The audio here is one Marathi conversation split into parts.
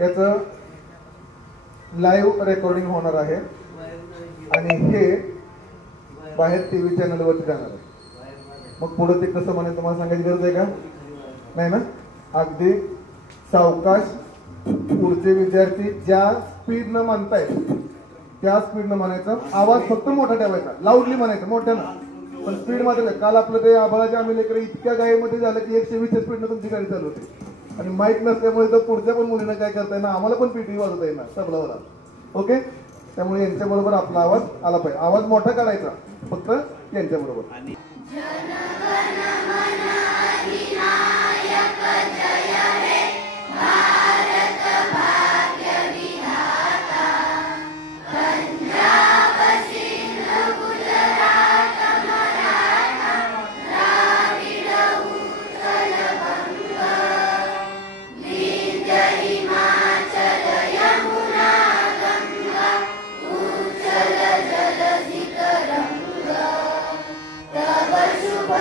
याचं लाईव्ह रेकॉर्डिंग होणार आहे आणि हे बाहेर टीव्ही चॅनलवरती जाणार आहे. मग पुढे ते कसं म्हणायचं तुम्हाला सांगायची गरज आहे का? नाही ना. अगदी सावकाश पुढचे विद्यार्थी ज्या स्पीडनं म्हणतायत त्या स्पीडनं म्हणायचं. आवाज फक्त मोठा ठेवायचा, लाऊडली म्हणायचं मोठ्यानं, पण स्पीड मात्र. काल आपलं ते आभाळाच्या आम्ही लेकर इतक्या गायीमध्ये झालं की 120च्या स्पीडनं तुमची गाडी चालू होती आणि माहीत नसल्यामुळे तर पुढच्या पण मुलींना काय करता येणार, आम्हाला पण पीटी वाजवता येणार तबलावर. ओके, त्यामुळे यांच्याबरोबर आपला आवाज आला पाहिजे. आवाज मोठा करायचा फक्त यांच्याबरोबर. शुभ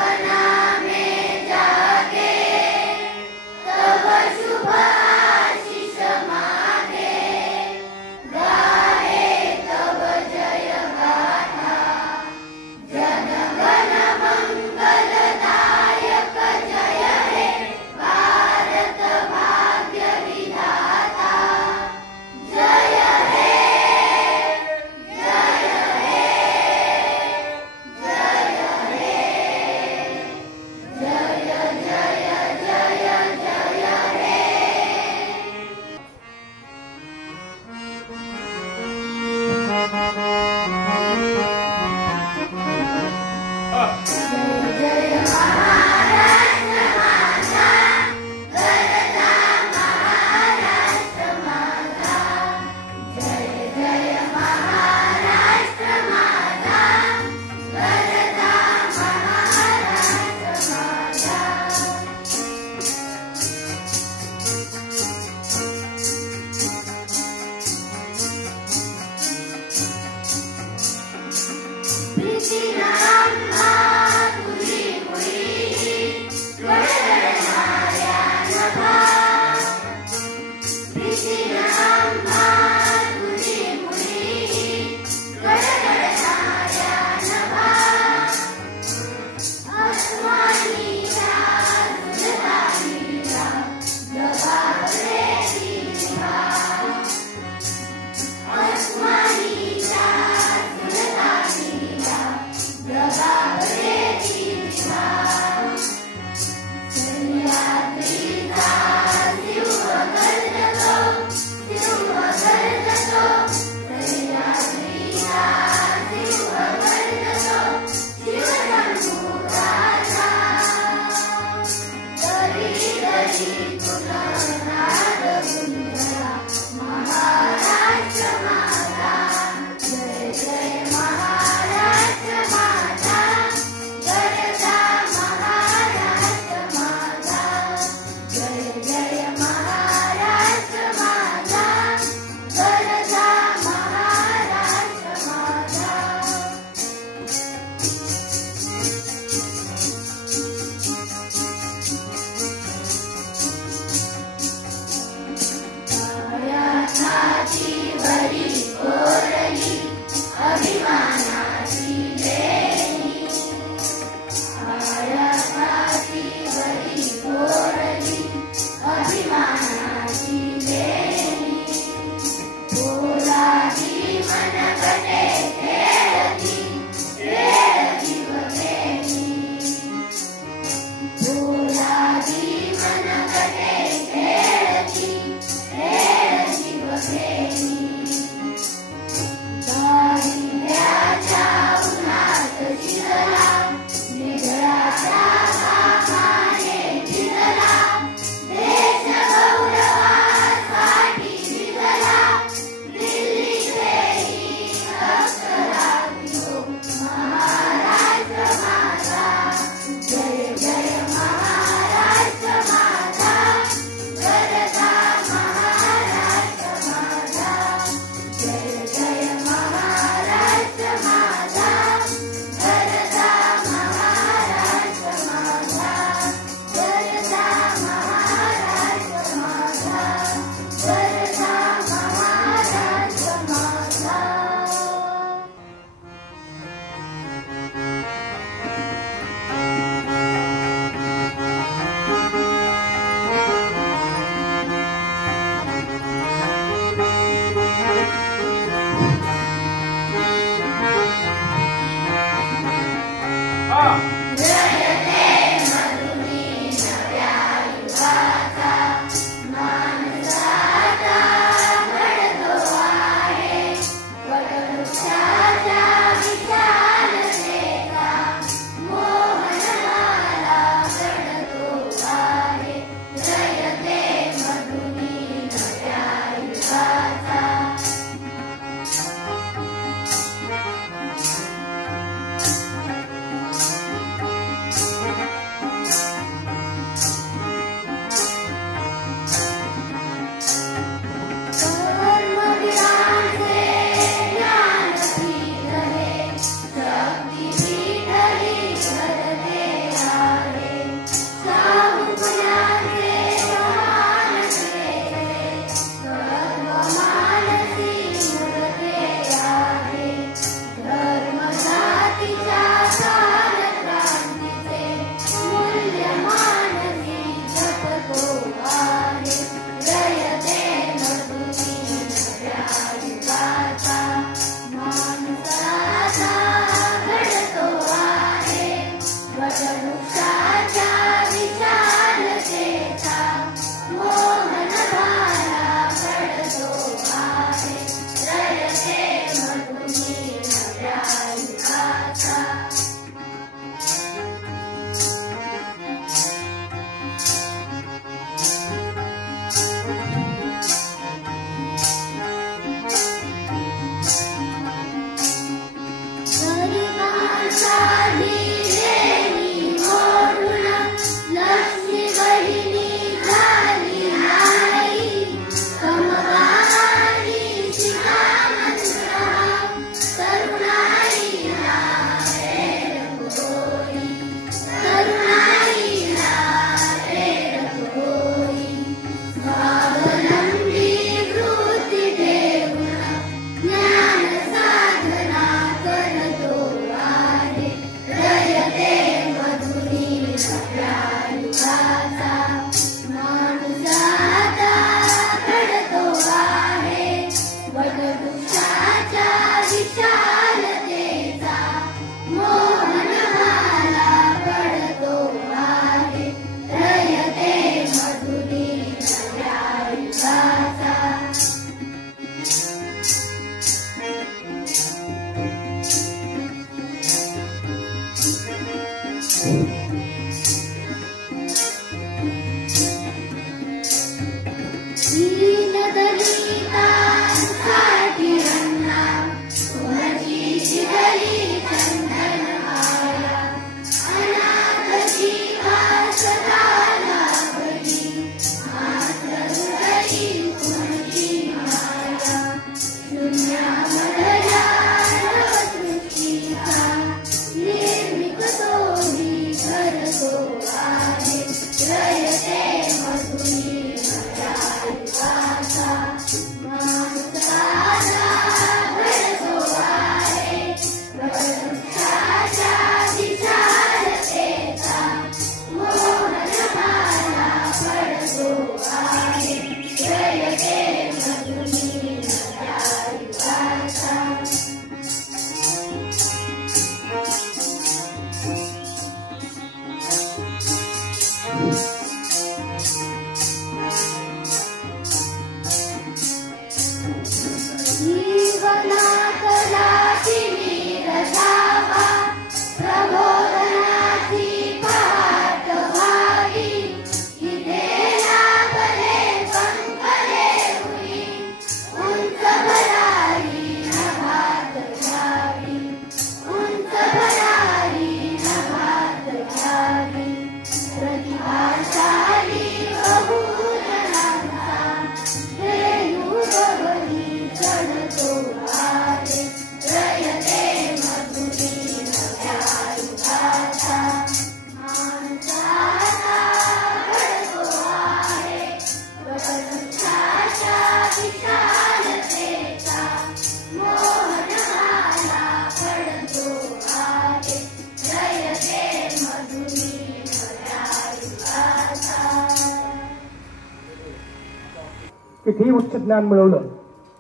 कितीही उच्च ज्ञान मिळवलं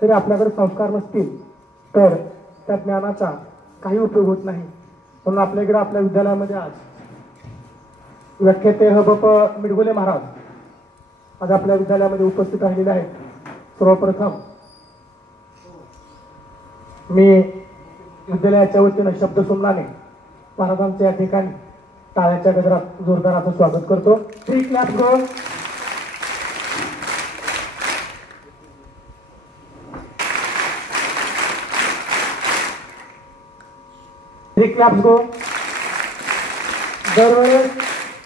तरी आपल्याकडे संस्कार नसतील तर त्या ज्ञानाचा काही उपयोग होत नाही. म्हणून आपल्याकडे आपल्या विद्यालयामध्ये आज व्याख्याते हबप मिडगुले महाराज आज आपल्या विद्यालयामध्ये उपस्थित राहिलेले आहेत. सर्वप्रथम मी विद्यालयाच्या वतीनं शब्दसुमनाने महाराजांच्या या ठिकाणी टाळ्याच्या गजरात जोरदार असं स्वागत करतो. 3 क्लॅप्स गो. क्लॅप्स गो. दरवेळेस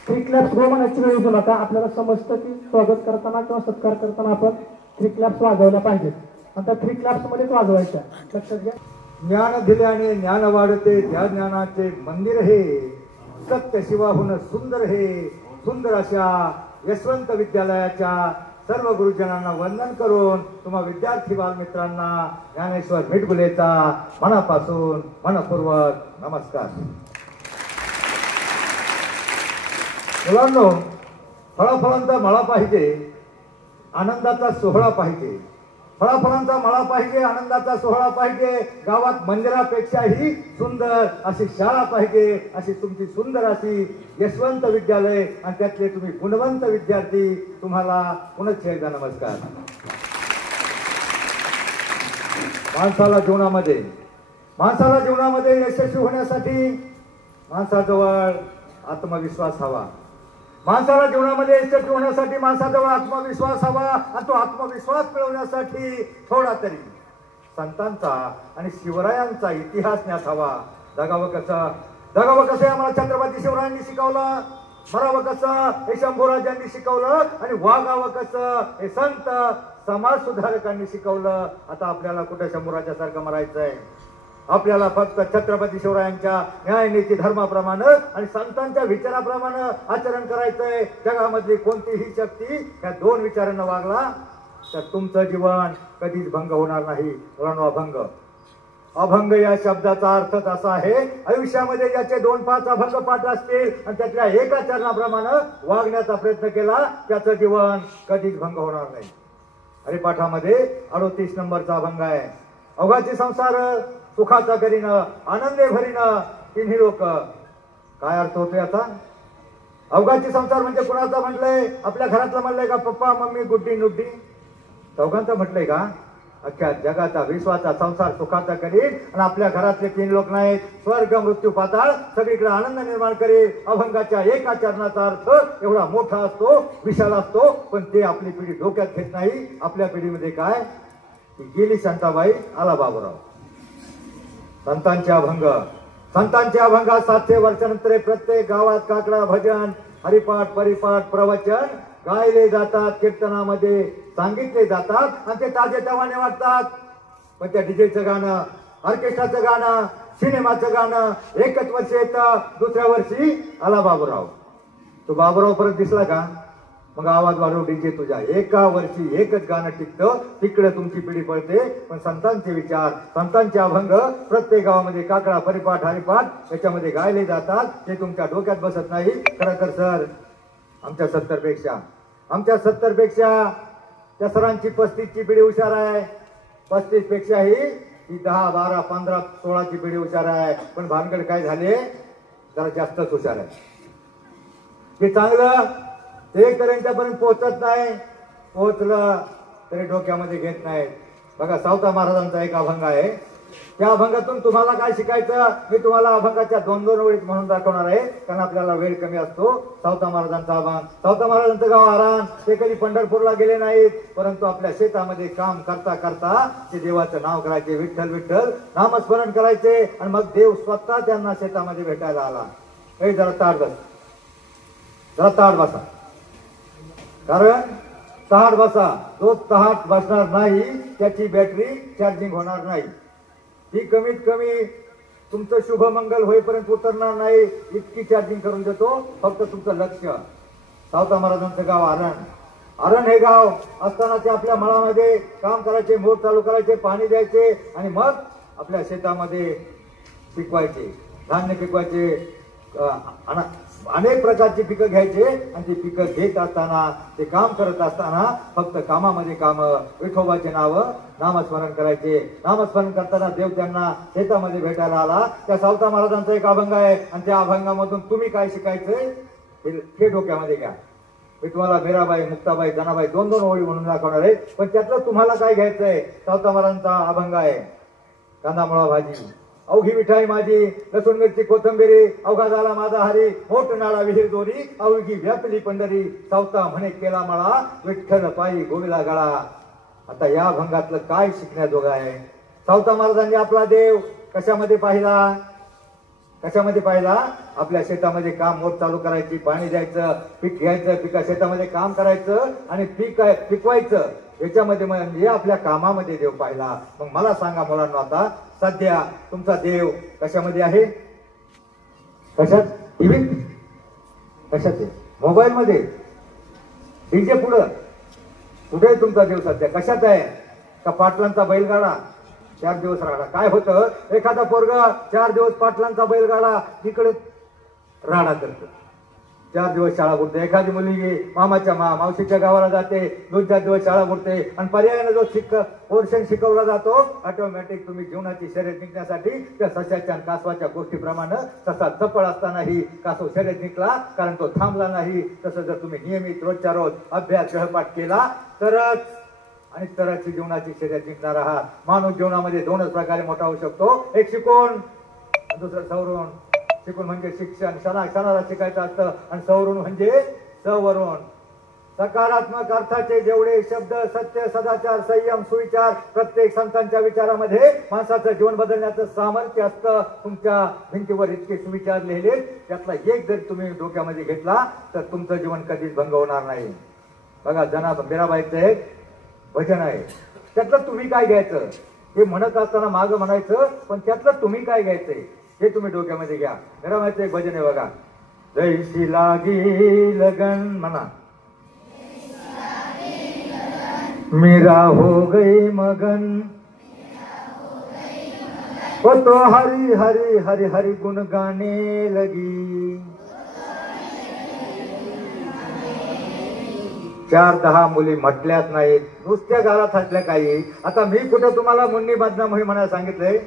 3 क्लॅप्स गो म्हणायची वेळ येऊ नका. आपल्याला समजतं की स्वागत करताना किंवा सत्कार करताना आपण 3 क्लॅप्स वाजवायला पाहिजेत आणि त्या 3 क्लॅप्स मध्येच वाजवायच्या. लक्षात घ्या. ज्ञान दिल्याने ज्ञान वाढते त्या ज्ञानाचे मंदिर हे सत्य शिवाहून सुंदर हे. सुंदर अशा यशवंत विद्यालयाच्या सर्व गुरुजनांना वंदन करून तुम्हा विद्यार्थी बालमित्रांना ज्ञानेश्वर मिडगुलेचा मनापासून मनपूर्वक नमस्कार. मुलांनो, फळाफळांचा मळा पाहिजे, आनंदाचा सोहळा पाहिजे. फळाफळांचा मळा पाहिजे, आनंदाचा सोहळा पाहिजे. गावात मंदिरापेक्षाही सुंदर अशी शाळा पाहिजे. अशी तुमची सुंदर अशी यशवंत विद्यालय आणि त्यातले तुम्ही गुणवंत विद्यार्थी, तुम्हाला पुनश्च एकदा नमस्कार. माणसाला जीवनामध्ये यशस्वी होण्यासाठी माणसाजवळ आत्मविश्वास हवा. माणसाला जीवनामध्ये यशस्वी होण्यासाठी माणसाजवळ आत्मविश्वास हवा आणि तो आत्मविश्वास मिळवण्यासाठी थोडा तरी संतांचा आणि शिवरायांचा इतिहास ज्ञात हवा. जगावं कसं आम्हाला छत्रपती शिवरायांनी शिकवलं, मरावं कसं हे शंभूराजांनी शिकवलं आणि वागावं कसं हे संत समाज सुधारकांनी शिकवलं. आता आपल्याला कुठे शंभूराजासारखं मरायचंय. आपल्याला फक्त छत्रपती शिवरायांच्या न्यायनीती धर्माप्रमाणे आणि संतांच्या विचाराप्रमाणे आचरण करायचंय. जगामधली कोणतीही शक्ती या 2 विचारांना वागला तर तुमचं जीवन कधीच भंग होणार नाही. अभंग या शब्दाचा अर्थच असा आहे, आयुष्यामध्ये ज्याचे 2-5 अभंग पाठ असतील आणि त्यातल्या एका चरणाप्रमाणे वागण्याचा प्रयत्न केला त्याचं जीवन कधीच भंग होणार नाही. हरिपाठामध्ये 38 नंबरचा अभंग आहे. अवघाचे संसार सुखाचा करीनं आनंदे भरीनं तिन्ही लोक. काय अर्थ होतोय आता? अवघाची संसार म्हणजे कुणाचा म्हटलंय? आपल्या घरातलं म्हणलंय का? पप्पा मम्मी गुड्डी नुड्डी चौघांचा म्हटलंय का? अख्ख्या जगाचा विश्वाचा संसार सुखाचा करील आणि आपल्या घरातले 3 लोक नाहीत, स्वर्ग मृत्यू पाताळ सगळीकडे आनंद निर्माण करेल. अभंगाच्या एका चरणाचा अर्थ एवढा मोठा असतो, विशाल असतो, पण ते आपली पिढी डोक्यात घेत नाही. आपल्या पिढीमध्ये काय, गेली शांताबाई, आला बाबूराव. संतांचे अभंग 700 वर्षानंतर प्रत्येक गावात काकडा भजन, हरिपाठ, परिपाठ, प्रवचन गायले जातात, कीर्तनामध्ये सांगितले जातात आणि ते ताजे तवाने वाटतात. पण त्या डीजेचं गाणं, ऑर्केस्ट्राचं गाणं, सिनेमाचं गाणं एकच वर्ष येतं, दुसऱ्या वर्षी आला बाबूराव. तो बाबूराव परत दिसला का, मग आवाज वाढव डीजे तुझ्या. एका वर्षी एकच गाणं टिकतं, तिकडे तुमची पिढी पळते. पण संतांचे विचार, संतांचे अभंग प्रत्येक गावामध्ये काकडा, परिपाठ, हरिपाठ याच्यामध्ये गायले जातात. ते तुमच्या डोक्यात बसत नाही. खरं तर सर, आमच्या 70 पेक्षा त्या सरांची 35ची पिढी हुशार आहे. 35 पेक्षाही ही 10, 12, 15, 16ची पिढी हुशार आहे. पण भानगड काय झाले, जरा जास्तच हुशार आहे. ते चांगलं ते त्यांच्यापर्यंत पोहोचत नाही, पोहोचलं तरी डोक्यामध्ये घेत नाहीत. बघा, सावता महाराजांचा एक अभंग आहे. त्या अभंगातून तुम्हाला काय शिकायचं, मी तुम्हाला अभंगाच्या 2-2 ओळीत म्हणून दाखवणार आहे, कारण आपल्याला वेळ कमी असतो. सावता महाराजांचा अभंग. सावता महाराजांचं गाव आराम. ते कधी पंढरपूरला गेले नाहीत, परंतु आपल्या शेतामध्ये काम करता करता ते देवाचं नाव करायचे, विठ्ठल विठ्ठल नामस्मरण करायचे. आणि मग देव स्वतः त्यांना शेतामध्ये भेटायला आला. हे जरा ताट बसा, कारण ताट बसा. जो ताट बसणार नाही त्याची बॅटरी चार्जिंग होणार नाही. ती कमीत कमी तुमचं शुभमंगल होईपर्यंत उतरणार नाही, इतकी चार्जिंग करून देतो. फक्त तुमचं लक्ष. सावता महाराजांचं गाव आरण हे गाव असताना ते आपल्या मळामध्ये काम करायचे, मोर चालू करायचे, पाणी द्यायचे आणि मग आपल्या शेतामध्ये पिकवायचे, धान्य पिकवायचे, अनेक प्रकारची पिकं घ्यायचे. आणि ती पिकं घेत असताना, ते काम करत असताना फक्त कामामध्ये काम, विठोबाचे नाव नामस्मरण करायचे. नामस्मरण करताना देव त्यांना शेतामध्ये भेटायला आला. त्या सावता महाराजांचा एक अभंग आहे आणि त्या अभंगामधून तुम्ही काय शिकायचंय हे डोक्यामध्ये घ्या. मी तुम्हाला मीराबाई, मुक्ताबाई, जनाबाई 2-2 ओळी म्हणून दाखवणार आहे, पण त्यातलं तुम्हाला काय घ्यायचंय. सावता महाराजांचा अभंग आहे. कांदा मुळा भाजी, अवघी मिठाई माझी, लसूण मिरची कोथंबिरी, अवघा झाला माझा हरी, मोठ नाळा विहीर दोरी, अवघी व्यापली पंढरी, सावता म्हणे केला मळा, विठ्ठल पायी गोविला गळा. आता या अभंगातलं काय शिकण्याजोगं आहे. सावता महाराजांनी आपला देव कशामध्ये पाहिला, आपल्या शेतामध्ये काम, मोठ चालू करायची, पाणी द्यायचं, पीक घ्यायचं, पिका शेतामध्ये काम करायचं आणि पीक पिकवायचं. याच्यामध्ये म्हणजे आपल्या कामामध्ये देव पाहिला. मग मला सांगा मुलांना, आता सध्या तुमचा देव कशामध्ये आहे, कशात, टीव्हीत, कशात आहे, मोबाईल मध्ये, डीजे पुढं, कुठे तुमचा देव सध्या कशात आहे. का पाटलांचा बैलगाडा 4 दिवस राडा. काय होतं, एखादा पोरगा 4 दिवस पाटलांचा बैलगाडा तिकडे राडा करतो, 4 दिवस शाळा बुडते. एखादी मुलगी मामाच्या मावशीच्या गावाला जाते, 2-4 दिवस शाळा बुडते. आणि पर्यायाने जो पोर्शन शिकवला जातो, ऑटोमॅटिक तुम्ही जीवनाची शर्यत जिंकण्यासाठी त्या सशाच्या आणि कासवाच्या गोष्टीप्रमाणे तसा चपळ असतानाही कासव शर्यत जिंकला, कारण तो थांबला नाही. तसं जर तुम्ही नियमित रोजच्या रोज अभ्यास गृहपाठ केला तरच जीवनाची शर्यत जिंकणार आहात. माणूस जीवनामध्ये 2च प्रकारे मोठा होऊ शकतो, एक शिकून, दुसरं सवरून. शिकून म्हणजे शिक्षण, क्षणाला शिकायचं असतं, आणि सवरून म्हणजे सवरून. सकारात्मक अर्थाचे जेवढे शब्द, सत्य, सदाचार, संयम, सुविचार प्रत्येक संतांच्या विचारामध्ये माणसाचं जीवन बदलण्याचं सामर्थ्य असतं. तुमच्या भिंतीवर इतके सुविचार लिहिले, त्यातला एक जर तुम्ही डोक्यामध्ये घेतला तर तुमचं जीवन कधीच भंग होणार नाही. बघा, मीराबाईचं एक भजन आहे, त्यातलं तुम्ही काय घ्यायचं हे म्हणत असताना मागं म्हणायचं, पण त्यातलं तुम्ही काय घ्यायचंय हे तुम्ही डोक्यामध्ये घ्या. मीराबाईचं एक भजन आहे बघा, जैसी लागी लगन, म्हणा, मीरा हो गई मगन, वो तो हरी हरी हरी हरी गुण गाने लगी. 4-10 मुली म्हटल्याच नाहीत, नुसत्या गालात हसल्या काही. आता मी कुठं तुम्हाला मुन्नी बदनाम होई म्हणायला सांगितलंय.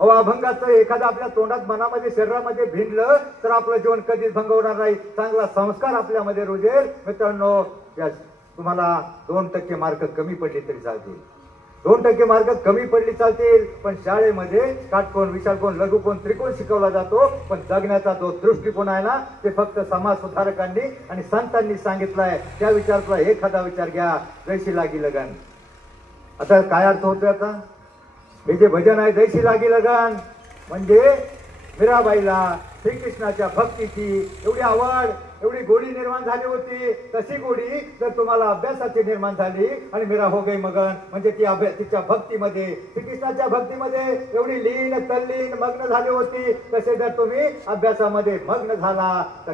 अहो, अभंगाचं एखादं आपल्या तोंडात, मनामध्ये, शरीरामध्ये भिनलं तर आपलं जीवन कधीच भंग होणार नाही. चांगला संस्कार आपल्यामध्ये रुजेल. मित्रांनो, तुम्हाला 2% मार्क कमी पडले तरी चालतील. 2% मार्क कमी पडली चालतील, पण शाळेमध्ये काटकोन, विशालकोन, लघुकोन, त्रिकोण शिकवला जातो. पण जगण्याचा जो दृष्टिकोन आहे ना, ते फक्त समाज सुधारकांनी आणि संतांनी सांगितलंय. त्या विचारातला एखादा विचार घ्या, जैशी लागी लगन. आता काय अर्थ होतोय? आता हे जे भजन आहे जैशी लागी लगन म्हणजे मीराबाईला श्रीकृष्णाच्या भक्तीची एवढी आवड, एवढी गोडी निर्माण झाली होती. तशी गोडी जर तुम्हाला अभ्यासाची निर्माण झाली आणि मीरा हो गई मगन म्हणजे ती तिच्या भक्तीमध्ये, श्रीकृष्णाच्या भक्तीमध्ये एवढी लीन, तल्लीन, मग्न झाली होती. तसे जर तुम्ही अभ्यासामध्ये मग्न झाला तर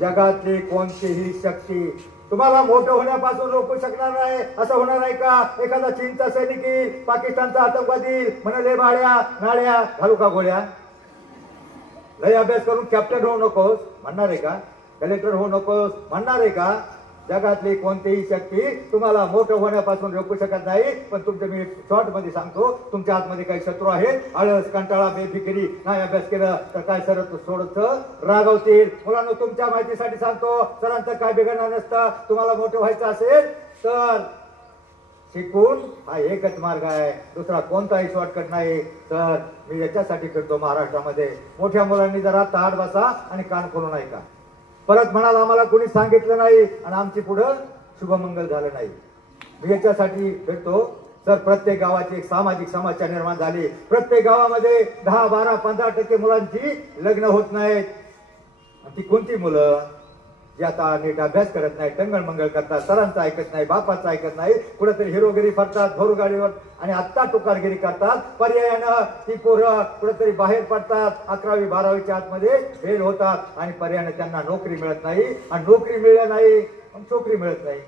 जगातली कोणतीही शक्ती तुम्हाला मोठं होण्यापासून रोखू शकणार नाही. असं होणार आहे का? एखादा चीनचा सैनिक येईल, पाकिस्तानचा आतंकवादी म्हणाले बाळ्या नाळ्या घालू का गोळ्या, लय अभ्यास करून कॅप्टन होऊ नकोस म्हणणार आहे का? कलेक्टर होऊ नकोस म्हणणार आहे का? जगातली कोणतीही शक्ती तुम्हाला मोठं होण्यापासून रोखू शकत नाही. पण तुमचं मी शॉर्ट मध्ये सांगतो, तुमच्या आतमध्ये काही शत्रू आहेत. आळस, कंटाळा, बेफिकिरी, नाही अभ्यास केलं तर काय सर सोडत रागवतील. मुलांना तुमच्या माहितीसाठी सांगतो, सरांचं काय बिघडणार नसतं. तुम्हाला मोठं व्हायचं असेल तर शिकून हा एकच मार्ग आहे, दुसरा कोणताही शॉर्टकट नाही. तर मी याच्यासाठी फिरतो महाराष्ट्रामध्ये. मोठ्या मुलांनी जरा ताट बसा आणि कान खोलून ऐका. परत म्हणाल आम्हाला कोणी सांगितलं नाही आणि आमची पुढं शुभमंगल झालं नाही. मी याच्यासाठी फिरतो. तर प्रत्येक गावाची एक सामाजिक समस्या निर्माण झाली. प्रत्येक गावामध्ये 10, 12, 15% मुलांची लग्न होत नाहीत. ती कोणती मुलं? जे आता नीट अभ्यास करत नाही, टंगळमंगळ करतात, सरांचं ऐकत नाही, बापाचं ऐकत नाही, कुठेतरी हिरोगिरी फरतात, भोरगाडीवर आणि आत्ता टुकारगिरी करतात. पर्यायानं ती पोरं कुठेतरी बाहेर पडतात, 11वी 12वीच्या आतमध्ये फेल होतात आणि पर्यायानं त्यांना नोकरी मिळत नाही आणि नोकरी मिळल्या नाही नोकरी मिळत नाही.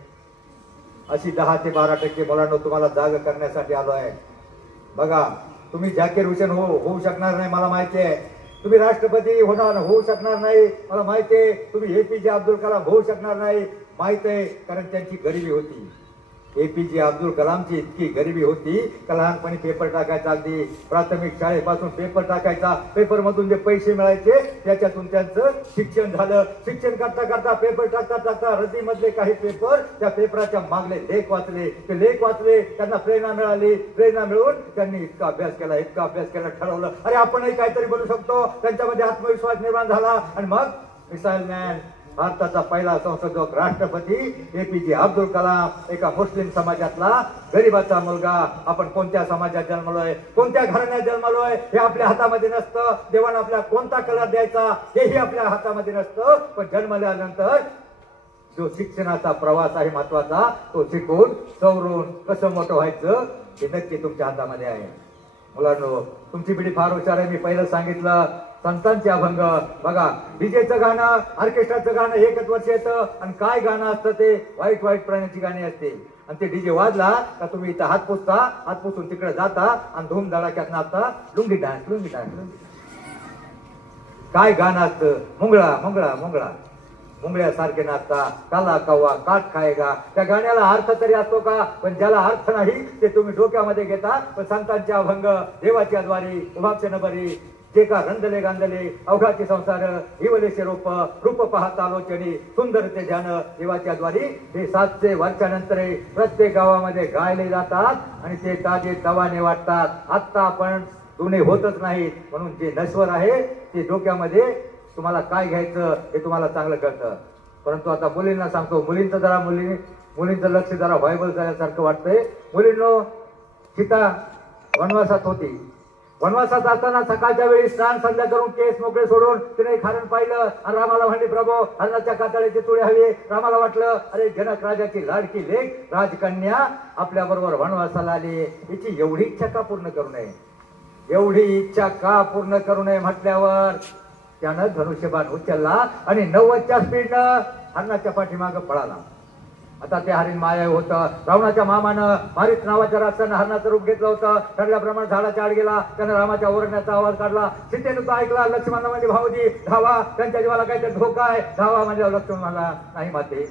अशी 10 ते 12% मुलांना तुम्हाला जाग करण्यासाठी आलो आहे. बघा, तुम्ही झाकीर हुसेन होऊ शकणार नाही मला माहिती आहे. तुम्ही राष्ट्रपती होऊ शकणार नाही मला माहिती आहे. तुम्ही APJ अब्दुल कलाम होऊ शकणार नाही माहित आहे. कारण त्यांची गरिबी होती. APJ अब्दुल कलामची इतकी गरिबी होती का लहानपणी पेपर टाकायचा, अगदी प्राथमिक शाळेपासून पेपर टाकायचा. पेपर मधून जे पैसे मिळायचे त्याच्यातून त्यांचं शिक्षण झालं. शिक्षण करता करता पेपर टाकता रद्दी मधले काही पेपर, त्या पेपराच्या मागले लेख वाचले. ते लेख वाचले, त्यांना प्रेरणा मिळाली. प्रेरणा मिळून त्यांनी इतका अभ्यास केला, ठरवलं अरे आपणही काहीतरी बनू शकतो. त्यांच्यामध्ये आत्मविश्वास निर्माण झाला आणि मग मिसाईल मॅन, भारताचा पहिला संसदोक राष्ट्रपती APJ अब्दुल कलाम, एका मुस्लिम समाजातला गरीबाचा मुलगा. आपण कोणत्या समाजात जन्मलोय, कोणत्या घराण्यात जन्मलोय हे आपल्या हातामध्ये नसतं. देवानं आपल्याला कोणता कलर द्यायचा हेही आपल्या हातामध्ये नसतं. पण जन्मल्यानंतर जो शिक्षणाचा प्रवास आहे महत्वाचा, तो शिकून सवरून कसं मोठं व्हायचं हे नक्की तुमच्या हातामध्ये आहे. मुलांनो, तुमची पिढी फार हुशार आहे. मी पहिलं सांगितलं संतांचे अभंग. बघा, डीजेचं गाणं, ऑर्केस्ट्राचं गाणं एकच वर्ष येतं आणि काय गाणं असतं ते वाईट प्राण्याची गाणी असते. आणि ते डीजे वाजला का तुम्ही इथं हात पुसता, हात पुसून तिकडे जाता आणि धूम धडाक्यात नाचता. लुंगी डान्स. काय गाणं असतं? मुंगळ्यासारखे नाचता. काला कव्वा काट खायगा. त्या गाण्याला अर्थ तरी असतो का? पण ज्याला अर्थ नाही ते तुम्ही डोक्यामध्ये घेता. पण संतांचे अभंग, देवाच्या द्वारी उभाचे नबरी, जे का रंदले गांधले अवघाचे संसार, हिवलेचे रूप पाहता लोचनी, सुंदर ते ध्यान देवाच्या द्वारी. हे 700 वर्षानंतर प्रत्येक गावामध्ये गायले जातात आणि ते ताजे तवाने वाटतात. आत्ता आपण जुने होतच नाहीत. म्हणून जे नश्वर आहे ते डोक्यामध्ये तुम्हाला काय घ्यायचं हे तुम्हाला चांगलं कळतं. परंतु आता मुलींना सांगतो, मुलींचं लक्ष जरा व्हायबल झाल्यासारखं वाटतंय. मुलींनो, सीता वनवासात होती. वनवासात असताना सकाळच्या वेळी स्नान संध्या करून केस मोकळे सोडून तिने हरण पाहिलं आणि रामाला म्हणली, प्रभो हरणाच्या कातळ्याची तुळे हवी. रामाला वाटलं अरे जनक राजाची लाडकी लेक राजकन्या आपल्या बरोबर वनवासाला आली, हिची एवढी इच्छा का पूर्ण करू नये म्हटल्यावर त्यानं धनुष्यबाण उचलला आणि 90च्या स्पीडनं हरणाच्या पाठीमागं पळाला. आता ते हरिण माया होतं. रावणाच्या मामानं मारीच नावाच्या राक्षसानं हरणाचं रूप घेतलं होतं. ठरल्याप्रमाणे झाडाच्या आड गेला. त्यानं रामाच्या ओरडण्याचा आवाज काढला. सीतेनं तो ऐकला. लक्ष्मण म्हणजे भाऊजी धावा, त्यांच्या जीवाला काहीतरी धोका आहे, धावा. म्हणजे लक्ष्मण म्हणला नाही माते,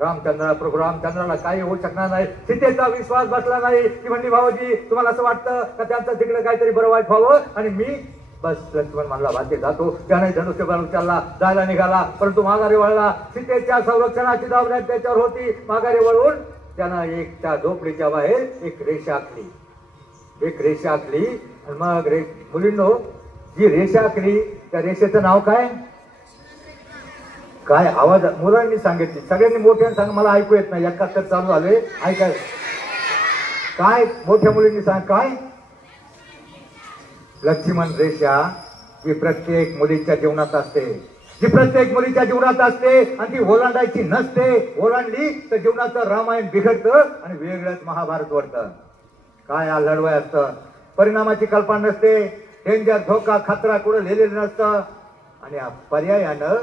प्रभू रामचंद्राला काही होऊ शकणार नाही. सीतेचा विश्वास बसला नाही. ती म्हणली भाऊजी तुम्हाला असं वाटतं का त्यांचं तिकडे काहीतरी बरं वाईट व्हावं आणि मी बस. लक्ष्मण म्हणला भाते जातो. त्याने धनुष्यबाण उचलला, जायला निघाला. परंतु माघारी वळला. सीतेच्या संरक्षणाची जबाबदारी त्याच्यावर होती. माघारी वळून त्यानं एक त्या झोपडीच्या बाहेर एक रेषा आखली, एक रेषा आखली. आणि मग मुलींनो, जी रेषा आखली त्या रेषेचं नाव काय? काय आवाज मुलांनी सांगितली, सगळ्यांनी मोठ्याने सांग, मला ऐकू येत नाही, एकाच चालू झाले ऐकाय. काय मोठ्या मुलींनी सांग, काय? लक्ष्मण रेषा ही प्रत्येक मुलीच्या जीवनात असते, जी प्रत्येक मुलीच्या जीवनात असते आणि ती ओलांडायची नसते. ओलांडली तर जीवनाचं रामायण बिघडतं आणि वेगळंच महाभारत वाटतं. काय हा लढवाय असतं, परिणामाची कल्पना नसते, डेंजर धोका खतरा कुठं लिहिलेलं नसतं. आणि पर्यायानं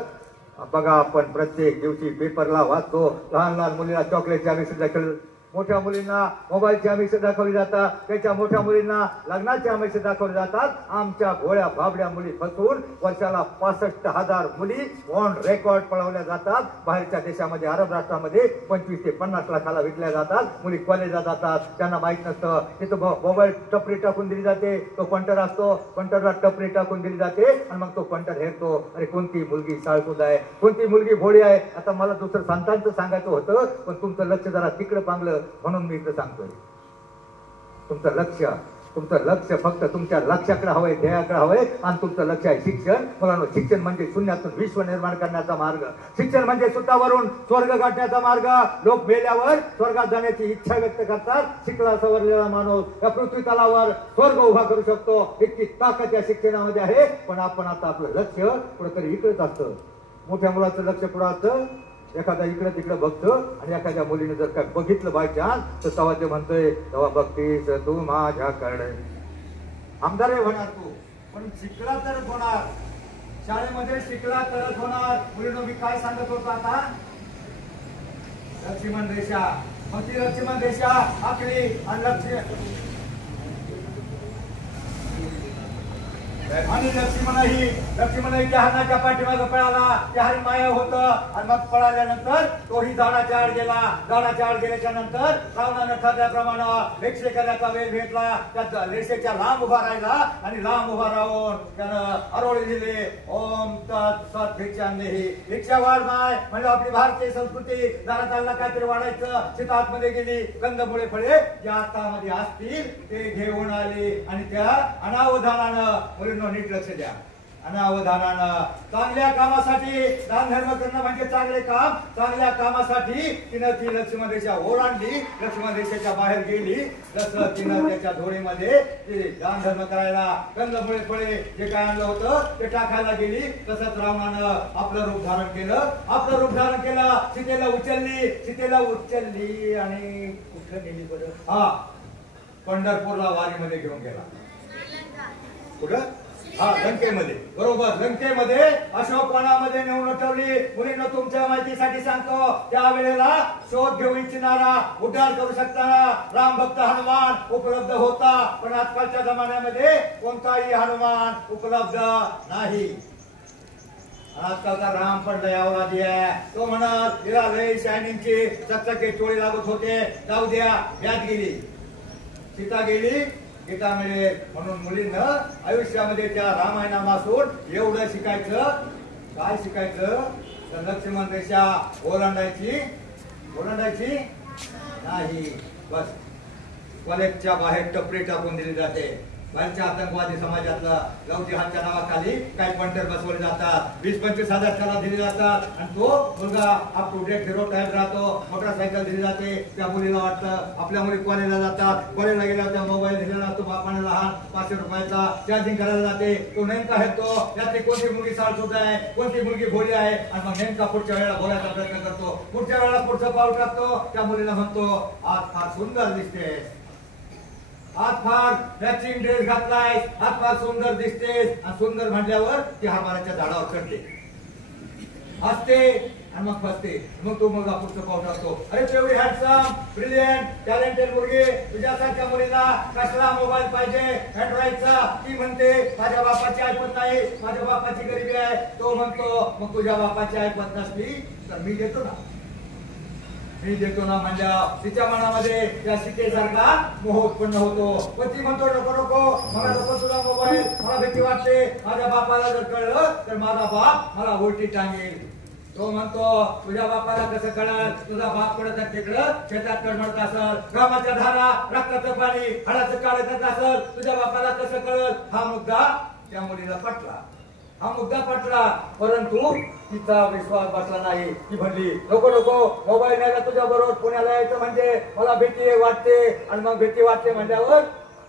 बघा, आपण प्रत्येक दिवशी पेपरला वाचतो, लहान लहान मुलीला चॉकलेटच्या आमिष दाखल, मोठ्या मुलींना मोबाईलची आमिष दाखवली जातात, त्याच्या मोठ्या मुलींना लग्नाची आमिष दाखवली जातात. आमच्या भोळ्या भाबड्या मुली फसवून वर्षाला 65,000 मुली ऑन रेकॉर्ड पळवल्या जातात. बाहेरच्या देशामध्ये, अरब राष्ट्रामध्ये 25 ते 50 लाखाला विकल्या जातात. मुली कॉलेजला जातात, त्यांना माहित नसतं, तिथं मोबाईल टपरी टाकून दिली जाते, तो पंटर असतो, पंटरला टपरी टाकून दिली जाते आणि मग तो पंटर हेरतो, अरे कोणती मुलगी साळकूद आहे, कोणती मुलगी भोळी आहे. आता मला दुसरं संतांचं सांगायचं होतं, पण तुमचं लक्ष जरा तिकडं पांगलं म्हणून मी इथं सांगतोय. तुमचं लक्ष फक्त तुमच्या लक्ष्याकडे हवंय, ध्येयाकडे हवंय, आणि तुमचं लक्ष आहे शिक्षण. मुलांनो, शिक्षण म्हणजे शून्यातून विश्व निर्माण करण्याचा मार्ग, शिक्षण म्हणजे सुतावरून स्वर्ग गाठण्याचा मार्ग. लोक मेल्यावर स्वर्गात जाण्याची इच्छा व्यक्त करतात. शिकला सवरलेला माणूस या पृथ्वी तलावर स्वर्ग उभा करू शकतो, इतकी ताकद या शिक्षणामध्ये आहे. पण आपण आता आपलं लक्ष कुठेतरी इकडेच असतं. मोठ्या मुलाचं लक्ष पुढं असतं, एखादा इकडे तिकडे बघतो, आणि एखाद्या मुलीने जर काय बघितलं बाय चान्स तर तेव्हा ते म्हणतोय, तेव्हा बघतीस तू माझ्याकडे. आमदार होणार तू, पण शिकला तर होणार, शाळेमध्ये शिकला तरच होणार. मुलींनो, मी काय सांगत होतो आता, लक्ष्मण रेषा. मग ती लक्ष्मण रेषा आखली आणि लक्ष्मणही त्या हरणाच्या पाठीमागे पळाला. त्या हरिण माया होतं, आणि मग पळाल्यानंतर तोही झाडाच्या आड गेला. झाडाच्या आड गेल्याच्या नंतर रावणानं ठरल्याप्रमाणे रेषे करण्याचा वेळ भेटला. त्या रेषेच्या लांब उभा राहिला आणि लांब उभा राहून त्यानं आरोळी दिले, ओम तत् सत् भिक्षांदेहि. भिक्षा वाढ माय म्हणजे आपली भारतीय संस्कृती, दाराताला काहीतरी वाढायचं. सीता आतमध्ये गेली, कंदमुळे फळे ज्या हातामध्ये असतील ते घेऊन आली, आणि त्या अनावधानानं, नीट लक्ष द्या, अनावधानानं चांगल्या कामासाठी, दान धर्म करणं म्हणजे चांगले काम, चांगल्या कामासाठी तिनं ती लक्ष्मण रेषा ओलांडली. लक्ष्मण रेषेच्या बाहेर गेली. जसं तिनं त्याच्या धोळीमध्ये दान धर्म करायला कंदमुळे फळे जे काय आणलं होतं ते टाकायला गेली, तसंच रावणानं आपलं रूप धारण केलं. आपलं रूप धारण केलं, सीतेला उचलली आणि कुठं नेली बरं? हा, पंढरपूरला वारीमध्ये घेऊन गेला. कुठं? हा, लंकेमध्ये. बरोबर, लंकेमध्ये अशोकवनामध्ये नेऊन ठेवली. मुलींना तुमच्या माहितीसाठी सांगतो, त्यावेळेला शोध घेऊ इच्छिणारा, उद्धार करू शकणारा राम भक्त हनुमान उपलब्ध होता. पण आजकालच्या जमान्यामध्ये कोणताही हनुमान उपलब्ध नाही. आजकालचा राम पण दयावादी आहे. तो म्हणत तिला लय शायनिंगची चकचके चोळी लागत होते, जाऊ द्या, व्याज गेली, सीता गेली, गीता मिळेल. म्हणून मुलींना आयुष्यामध्ये त्या रामायणापासून एवढं शिकायचं. काय शिकायचं? तर लक्ष्मण रेषा ओलांडायची नाही. बस कॉलेजच्या बाहेर टपरी टाकून दिली जाते. बाहेरच्या आतंकवादी समाजातला लव जिहादच्या नावाखाली काही पंटर बसवले जातात, 20-25 हजार त्याला दिले जातात, आणि तो मुलगा up to date hero type राहतो. मोटरसायकल दिली जाते. त्या मुलीला वाटतं आपल्या मुली कॉलेजला जातात, कॉलेजला गेल्यावर त्या मोबाईल दिलेला असतो बापाने लहान 500 रुपयाचा, चार्जिंग करायला जाते. तो नेमका हेरतो त्यातली कोणती मुलगी साळसूद आहे, कोणती मुलगी भोळी आहे, आणि मग नेमका पुढच्या वेळेला बोलायचा प्रयत्न करतो. पुढच्या वेळेला पुढचं पाऊल टाकतो. त्या मुलीला म्हणतो, आज फार सुंदर दिसते, आज फार मॅचिंग ड्रेस घातलाय, आज फार सुंदर दिसतेस. आणि सुंदर म्हटल्यावर ती हरभऱ्याच्या झाडावर चढते, हसते, आणि मग फसते. मग तो मुलगा पुढचं पाऊल टाकतो, अरे तेवढी हँडसम, ब्रिलियंट, टॅलेंटेड मुलगी, तुझ्यासारख्या मुलीला कसला मोबाईल पाहिजे, अँड्रॉइडचा. ती म्हणते माझ्या बापाची ऐकत नाही, माझ्या बापाची गरिबी आहे. तो म्हणतो मग तुझ्या बापाची ऐकत नसली तर मी देतो ना, म्हणजे तिच्या मनामध्ये त्या सीतेसारखा मोह उत्पन्न होतो. पण ती म्हणतो नको नको, मला नको तुझा मोबाईल, मला भीती वाटते, माझ्या बापाला जर कळलं तर माझा बाप मला उलटी टांगेल. तो म्हणतो तुझ्या बापाला कसं कळल, तुझा बाप पडत तिकडं शेतात कडमडत असल, गावाच्या धारा रक्ताचं पाणी हळाचं काढत असल, तुझ्या बापाला कसं कळल. हा मुद्दा त्या मुलीला पटला, हा मुद्दा पटला, परंतु तिचा विश्वास बसला नाही. ती म्हणली नको नको, मोबाईल न्यायला तुझ्या बरोबर पुण्याला यायचं म्हणजे मला भीती वाटते. आणि मग भीती वाटते म्हणल्यावर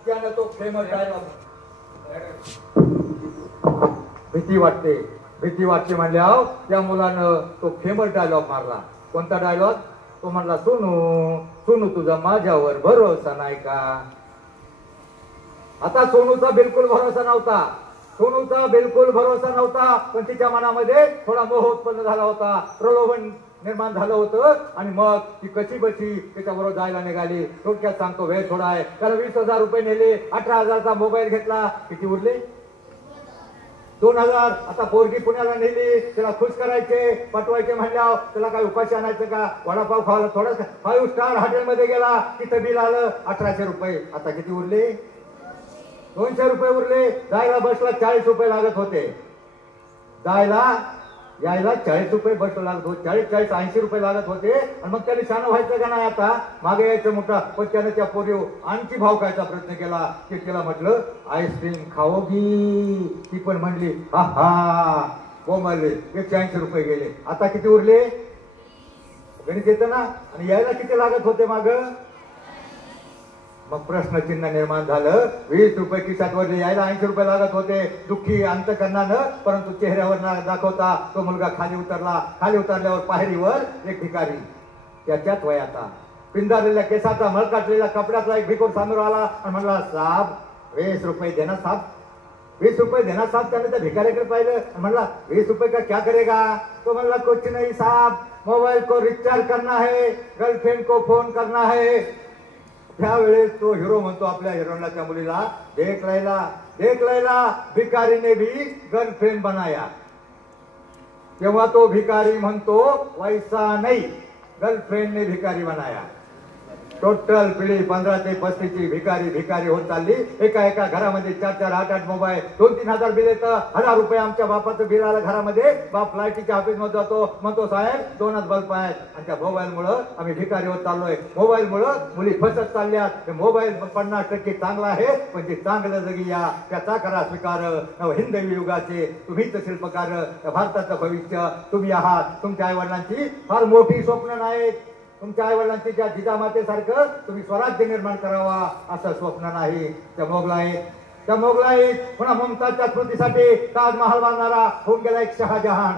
त्यानं तो फेमस डायलॉग, भीती वाटते भीती वाटते म्हणल्यावर त्या मुलानं तो फेमस डायलॉग मारला. कोणता डायलॉग? तो म्हणला सोनू सोनू तुझा माझ्यावर भरोसा नाही का. आता सोनूचा बिलकुल भरोसा नव्हता, सोनूचा बिलकुल भरोसा नव्हता, पण तिच्या मनामध्ये थोडा मोह उत्पन्न झाला होता, प्रलोभन निर्माण झालं होतं. आणि मग ती कशी बशी त्याच्याबरोबर जायला निघाली. थोडक्यात सांगतो, वेळ थोडा आहे. त्याला 20,000 रुपये नेले, 18,000चा मोबाईल घेतला. किती उरले? 2,000. आता पोरगी पुण्याला नेली, त्याला खुश करायचे पाठवायचे म्हणल्यावर त्याला काय उपाशी आणायचं का? वडापाव खायला थोडं 5 स्टार हॉटेलमध्ये गेला, तिथं बिल आलं 1,800 रुपये. आता किती उरले? 200 रुपये उरले. जायला बसला 40 रुपये लागत होते, जायला यायला 40 रुपये बस लागत होते, 40 80 रुपये लागत होते. आणि मग त्याने शान व्हायचं का नाही, आता मागे यायचं मोठा. पण त्याने त्या पोरी आणखी भाव खायचा प्रयत्न केला. की तिला म्हटलं आईस्क्रीम खाओगी, ती पण म्हणली हा हा, बोंबले. 180 रुपये गेले. आता किती उरले? गणित येतं ना. आणि यायला किती लागत होते माग? मग प्रश्नचिन्ह निर्माण झालं. 20 रुपये खिशात वरले, यायला 80 रुपये लागत होते. दुःखी अंतकरणानं, परंतु चेहऱ्यावर दाखवता तो मुलगा खाली उतरला. खाली उतरल्यावर पायरीवर एक भिकारी, त्याच्यात वयाचा, पिंजारलेल्या केसाचा, मळकाटलेल्या कपड्यातला एक भिकोर समोर आला आणि म्हणला साहेब 20 रुपये देना साहब, 20 रुपये देना साहब. त्याने त्या भिकाऱ्याकडे पाहिलं, म्हणला 20 रुपये का क्या करेगा? तो म्हणला कुछ नहीं साहब, मोबाइल को रिचार्ज करना है, गर्लफ्रेंड को फोन करना है. त्यावेळेस तो हिरो म्हणतो आपल्या हिरोला, त्या मुलीला, देख लैला भिकारी ने भी गर्लफ्रेंड बनाया. तेव्हा तो भिकारी म्हणतो वैसा नाही, गर्लफ्रेंड ने भिकारी बनाया. टोटल पिढी 15 ते 35 ची भिकारी होत चालली. एका घरामध्ये 4 8 मोबाईल, 2-3 हजार बिल येतं. 1000 रुपये आमच्या बापाचं बिल आलं घरामध्ये. बाप फ्लायटीच्या ऑफिस मध्ये जातो, म्हणतो साहेब 2च बल्ब आहेत. आणि त्या मोबाईल मुळे आम्ही भिकारी होत चाललोय. मोबाईल मुळे मुली फसत चालल्यात. मोबाईल 50% चांगला आहे, पण ते चांगलं जगी या, त्याचा करा स्वीकार. हिंदवी युगाचे तुम्हीच शिल्पकार, भारताचं भविष्य तुम्ही आहात. तुमच्या आई वडिलांची फार मोठी स्वप्न नाहीत. तुमच्या आई वडिलांची त्या जिजामातेसारखं तुम्ही स्वराज्य निर्माण करावा असं स्वप्न नाही. त्या मोगलाईत पुन्हा ममताच्या स्मृतीसाठी ताजमहाल बांधणारा होऊन गेला एक शहाजहान.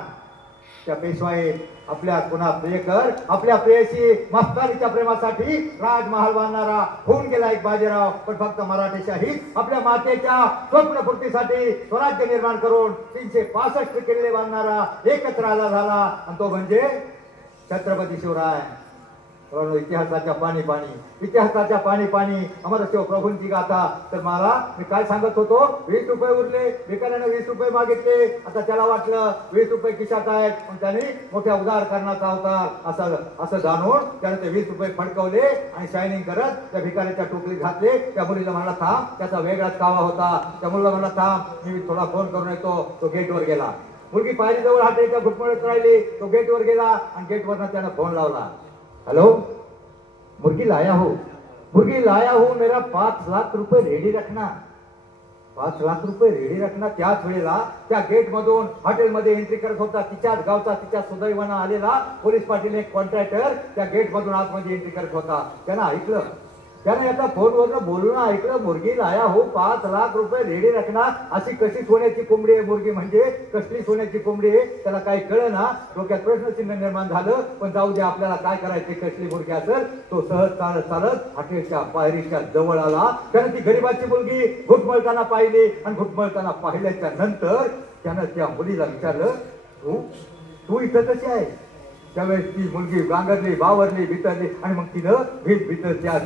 त्या पेशवाई आपल्या पुन्हा प्रियकर, आपल्या प्रेयसी मस्तानीच्या प्रेमासाठी राजमहाल बांधणारा होऊन गेला एक बाजीराव. पण फक्त मराठीशाही आपल्या मातेच्या स्वप्नपूर्तीसाठी स्वराज्य निर्माण करून 365 किल्ले बांधणारा एकच राजा झाला, आणि तो म्हणजे छत्रपती शिवराय. इतिहासाच्या पाणी अमरशिव प्रभूंची गाथा. तर मला मी काय सांगत होतो, 20 रुपये उरले, भिकाऱ्याने 20 रुपये मागितले. आता त्याला वाटलं 20 रुपये खिशात आहेत, पण त्याने मोठ्या उदार करण्याचा अवतार असं जाणून त्याने ते 20 रुपये फडकवले आणि शायनिंग करत त्या भिकाऱ्याच्या टोपलीत घातले. त्या मुलीला म्हणला थांब, त्याचा वेगळाच कावा होता. त्या मुलीला म्हणला थांब, मी थोडा फोन करून येतो. तो गेटवर गेला. मुलगी पायरीजवळ हाताच्या घुटमळत राहिली. तो गेटवर गेला आणि गेटवरनं त्यानं फोन लावला. हेलो, मुर्गी लाया हो, मेरा 5 लाख रुपए रेडी रखना. 5 लाख रुपये रेडी रखना. त्याच वेळेला त्या गेट मधून हॉटेलमध्ये एंट्री करत होता तिच्याच गावचा, तिच्या सुदैवानं आलेला पोलीस पाटील एक कॉन्ट्रॅक्टर त्या गेट मधून आतमध्ये एंट्री करत होता. त्यानं ऐकलं, त्याने आता फोनवरनं बोलून ऐकलं, मुर्गी लाया हो, 5 लाख रुपये रेडी रखना. अशी कशी सोन्याची कोंबडी आहे मुर्गी, म्हणजे कसली सोन्याची कोंबडी आहे त्याला काही कळलं ना. डोक्यात प्रश्नचिन्ह निर्माण झालं. पण जाऊ दे, आपल्याला काय करायचे, कसली मुर्गी असेल. तो सहज चालत हॉटेलच्या पायरीच्या जवळ आला. त्याने ती गरीबाची मुलगी घुटमळताना पाहिली, आणि घुटमळताना पाहिल्याच्या नंतर त्यानं त्या मुलीला विचारलं, तू इथं कशी आहे? त्यावेळेस ती मुलगी गांगरली, बावरली, बितरली, आणि मग तिनं भीतर त्या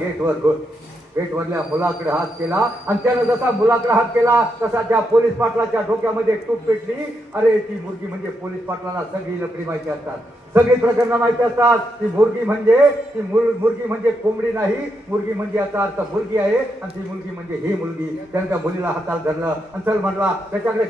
गेटवरल्या मुलाकडे हात केला. आणि त्यानं जसा मुलाकडे हात केला तसा त्या पोलीस पाटलाच्या डोक्यामध्ये टूप पेटली. अरे, ती मुलगी म्हणजे पोलीस पाटलाला सगळी लफडी माहिती असतात, सगळी प्रकरणं माहिती असतात. ती मुलगी म्हणजे कोंबडी नाही, मुलगी म्हणजे याचा अर्थ मुलगी आहे, आणि ती मुलगी म्हणजे ही मुलगी. त्यानं त्या मुलीला हाताला धरलं आणि चल म्हणला, त्याच्याकडे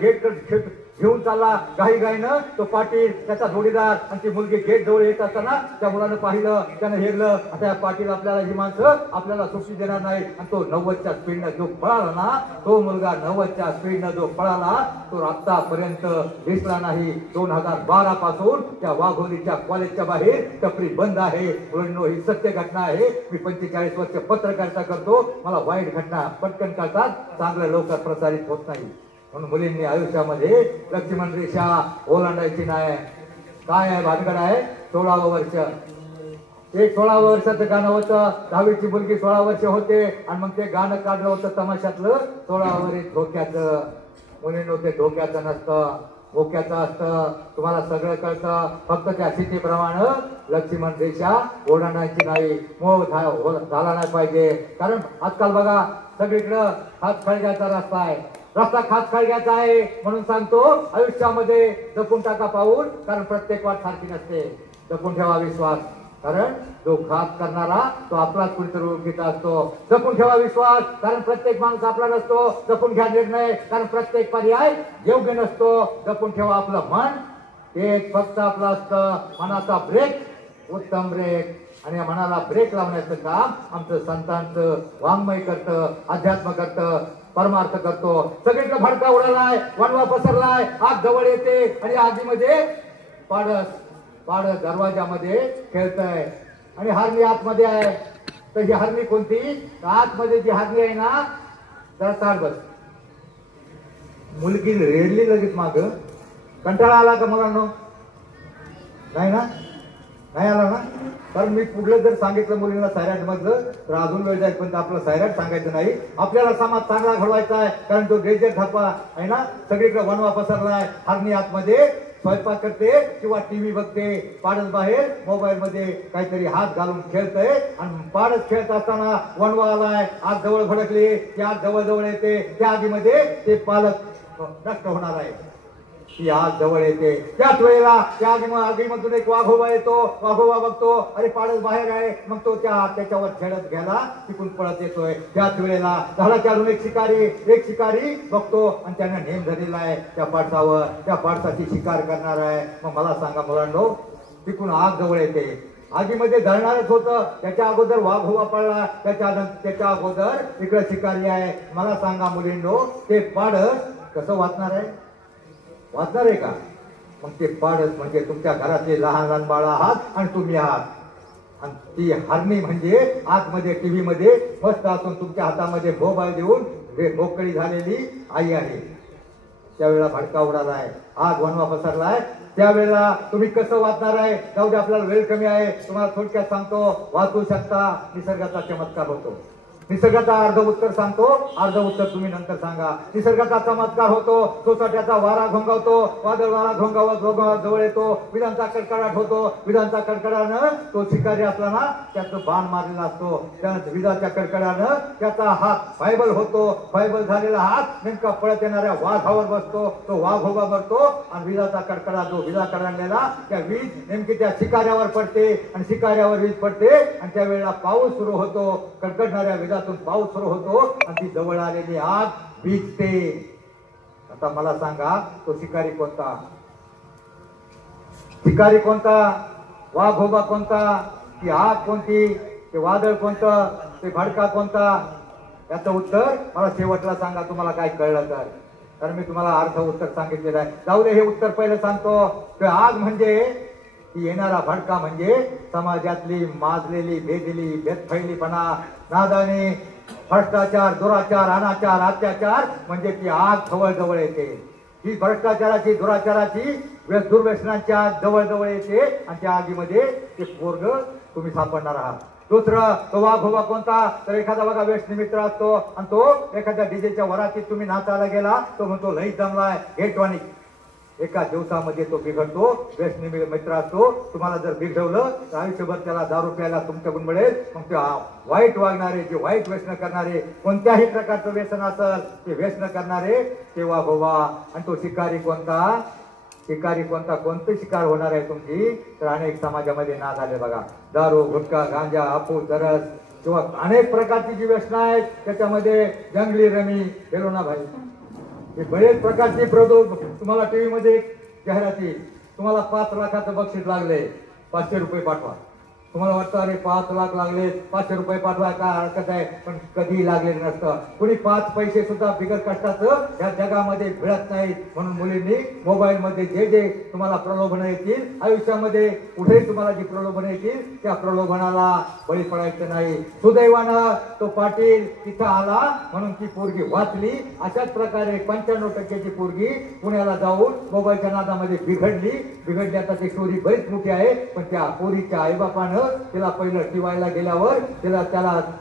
घेऊन चालला घाईघाईनं तो पाटील त्याचा जोडीदार आणि ती मुलगी गेट जवळ येत असताना त्या मुलानं पाहिलं, त्यानं हेरलं. आता या पाटील आपल्याला ही माणसं आपल्याला सुट्टी देणार नाही आणि तो 90च्या स्पीडनं जो पळाला ना, तो मुलगा 90च्या स्पीडनं जो पळाला तो आतापर्यंत दिसला नाही. 2012 पासून त्या वाघोलीच्या कॉलेजच्या बाहेर टपरी बंद आहे. मुलांनो, ही सत्य घटना आहे. मी 45 वर्ष पत्रकारिता करतो. मला वाईट घटना पटकन कळतात, चांगलं लवकर प्रसारित होत नाही. म्हणून मुलींनी आयुष्यामध्ये लक्ष्मण रेषा ओलांडायची नाही. काय आहे भानगड आहे? 16वं वर्ष. ते 16 वर्षाचं गाणं होतं. 10वीची मुलगी 16 वर्ष होते आणि मग ते गाणं काढलं होतं तमाशातलं 16 वर्ष धोक्याचं. मुलींनो, ते धोक्याचं नसतं, धोक्याचं असतं. तुम्हाला सगळं कळतं, फक्त त्या स्थितीप्रमाणे लक्ष्मण रेषा ओलांडायची नाही. मोह झाला नाही पाहिजे. कारण आजकाल बघा सगळीकडं हात खळग्याचा रस्ता आहे. रस्ता खास खळग्याचा आहे म्हणून सांगतो, आयुष्यामध्ये जपून टाका पाऊल. कारण प्रत्येक वाट सारखी नसते. जपून ठेवा विश्वास. कारण जो घात करणारा तो आपलाच कुणीतरी ओळखीचा असतो. जपून ठेवा विश्वास. कारण प्रत्येक माणूस आपला नसतो. जपून घ्या निर्णय. कारण प्रत्येक पर्याय योग्य नसतो. जपून ठेवा आपलं मन. ते फक्त आपलं असतं. मनाचा ब्रेक उत्तम ब्रेक. आणि या मनाला ब्रेक लावण्याचं काम आमचं संतांचं वाङ्मय करतं, अध्यात्म करतं, परमार्थ करतो. सगळीकडे भडका उडालाय, वणवा पसरलाय, आग जवळ येते आणि आगीमध्ये पाडस दरवाजामध्ये खेळतय आणि हरणी आतमध्ये आहे. तर ही हरणी कोणती? आतमध्ये जी हरणी आहे ना, जरा ताड बस. मुलगी रेडली लगेच माग. कंटाळा आला का मुलांनो? नाही ना? नाही आला ना? कारण मी पुढलं जर सांगितलं मुलींना सायराट मधलं तर अजून वेळ जाईल. पण आपलं सायराट सांगायचं नाही. आपल्याला समाज चांगला घडवायचा आहे. कारण तो डेंजर ठप्पा आहे ना, सगळीकडे वणवा पसरलाय. हरणी आतमध्ये स्वयंपाक करते किंवा टीव्ही बघते. पाडस बाहेर मोबाईल मध्ये काहीतरी हात घालून खेळतय आणि पाडस खेळत असताना वणवा आलाय. आग जवळ भडकली. ती आग जवळ जवळ येते. त्या आगीमध्ये ते पालक नष्ट होणार आहे. ती आग जवळ येते. त्याच वेळेला त्या आगीमधून एक वाघोबा येतो. वाघोबा बघतो, अरे पाडस बाहेर आहे. मग तो त्याच्यावर खेळत घ्यायला तिकून पळत येतोय. त्याच वेळेला झाडाच्यावरून एक शिकारी बघतो आणि त्याने नेम धरलेला आहे त्या पाडसावर. त्या पाडसाची शिकार करणार आहे. मग मला सांगा मुलांनो, तिकून आग जवळ येते. आगीमध्ये जळणारच होतं. त्याच्या अगोदर वाघोबा पडला. त्याच्या अगोदर इकडे शिकारी आहे. मला सांगा मुलींनो, ते पाडस कसं वाचणार आहे? वाचणार आहे का? मग ते पाडस म्हणजे तुमच्या घरातले लहान लहान बाळ आहात आणि तुम्ही आहात. आणि ती हरणी म्हणजे आतमध्ये टीव्ही मध्ये मस्त असून तुमच्या हातामध्ये मोबाईल देऊन मोकळी झालेली आई आहे. त्यावेळेला भडका उडालाय, आग वणवा पसरलाय. त्यावेळेला तुम्ही कसं वाचणार आहे? जाऊ दे, आपल्याला वेळ कमी आहे. तुम्हाला थोडक्यात सांगतो, वाचू शकता. निसर्गाचा चमत्कार होतो. निसर्गाचा अर्ध उत्तर सांगतो, अर्ध उत्तर तुम्ही नंतर सांगा. निसर्गाचा चमत्कार होतो. सोसाट्याचा वारा घोंगावतो. वादळ वारा घोंगावत जवळ येतो. विजांचा कडकडाट होतो. विजांचा कडकडानं तो शिकारी असला ना, त्याचं बाण मारलेला असतो. त्या विजाच्या कडकडानं त्याचा हात फायबल होतो. फायबल झालेला हात नेमका पळत येणाऱ्या वाघावर बसतो. तो वाघोबा मरतो आणि विजाचा कडकडा जो विजा कडाडलेला त्या वीज नेमकी त्या शिकाऱ्यावर पडते आणि शिकाऱ्यावर वीज पडते आणि त्यावेळेला पाऊस सुरू होतो. कडकडणाऱ्या विजातून पाऊस सुरू होतो आणि ती जवळ आलेली आग भिजते. आता मला सांगा, तो शिकारी कोणता? शिकारी कोणता? वाघोबा कोणता? ती आग कोणती? ते वादळ कोणतं? ते भडका कोणता? याचं उत्तर मला शेवटला सांगा, तुम्हाला काय कळलं तर. कारण मी तुम्हाला अर्ध उत्तर सांगितलेलं आहे. जाऊ दे, हे उत्तर पहिलं सांगतो. ते आग म्हणजे ती येणारा भडका म्हणजे समाजातली माजलेली भेदली भेदफैलीपणा, नादाने, भ्रष्टाचार, दुराचार, अनाचार, अत्याचार म्हणजे ती आग जवळ जवळ येते. ही भ्रष्टाचाराची, दुराचाराची, दुर्व्यसनांच्या आग जवळ जवळ येते आणि त्या आगीमध्ये ते पोरग तुम्ही सापडणार आहात. दुसरं, तो वाघोबा कोणता? तर एखादा बघा व्यसनी मित्र असतो आणि तो एखाद्या डीजेच्या वरातीत तुम्ही नाचायला गेला, तो म्हणतो लई जमलाय, हे टॉनिक. एका दिवसामध्ये तो बिघडतो. व्यसनी मित्र असतो. तुम्हाला जर बिघडवलं तर आयुष्यभर त्याला दारू प्यायला तुमच्याकडून मिळेल. मग ते वाईट वागणारे, जे वाईट व्यसन करणारे, कोणत्याही प्रकारचं व्यसन असेल ते व्यसन करणारे ते वाघोबा. आणि तो शिकारी कोणता? शिकारी कोणता? कोणतं शिकार होणार आहे तुमची? तर अनेक समाजामध्ये नाद आले बघा. दारू, गुटखा, गांजा, अफू, चरस किंवा अनेक प्रकारची जी व्यसनं आहेत त्याच्यामध्ये जंगली रमी, गेलो ना भाई, हे बरेच प्रकारचे तुम्हाला टीव्ही मध्ये जाहिराती, तुम्हाला 5 लाखाचं बक्षीस लागले, 500 रुपये पाठवा. तुम्हाला वाटतं अरे 5 लाख लागले, 500 रुपये पाठवा, काय हरकत आहे, पण कधीही लागलेलं नसतं. कुणी 5 पैसे सुद्धा बिगर कष्टाचं या जगामध्ये मिळत नाहीत. म्हणून मुलींनी मोबाईल मध्ये जे जे तुम्हाला प्रलोभन येतील आयुष्यामध्ये, कुठे तुम्हाला जी प्रलोभन येतील त्या प्रलोभनाला बळी पडायचं नाही. सुदैवानं तो पाटील तिथं आला म्हणून ती पोरगी वाचली. अशाच प्रकारे 95% पोरगी पुण्याला जाऊन मोबाईलच्या नादामध्ये बिघडली. आता ती स्टोरी बरीच मोठी आहे, पण त्या पोरीच्या आईबापानं तिला पहिलं टिवायला गेल्यावर त्याला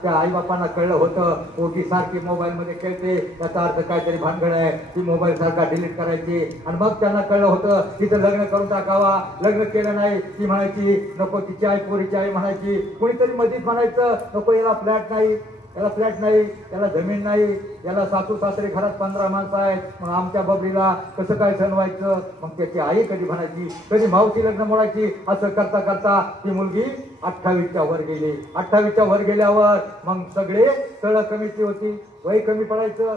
त्या आईबापांना कळलं होतं पोरगी सारखी मोबाईल मध्ये खेळते, त्याचा अर्थ काहीतरी भानगड आहे, ती मोबाईल सारखा डिलीट करायची. आणि मग त्यांना कळलं होतं तिचं लग्न करून टाकावा. लग्न केलं नाही. ती म्हणायची नको, तिची आई पोरीची आई म्हणायची, कोणीतरी मधीच म्हणायचं नको, याला फ्लॅट नाही, याला जमीन नाही, याला सासू सासरे घरात 15 माणसं आहेत, मग आमच्या बबलीला कसं काय सण व्हायचं. मग त्याची आई कधी म्हणायची, कधी मावशी लग्न मोडायची. असं करता करता ती मुलगी 28च्या वर गेली. 28च्या वर गेल्यावर मग सगळे स्थळं कमीची होती, वय कमी पडायचं,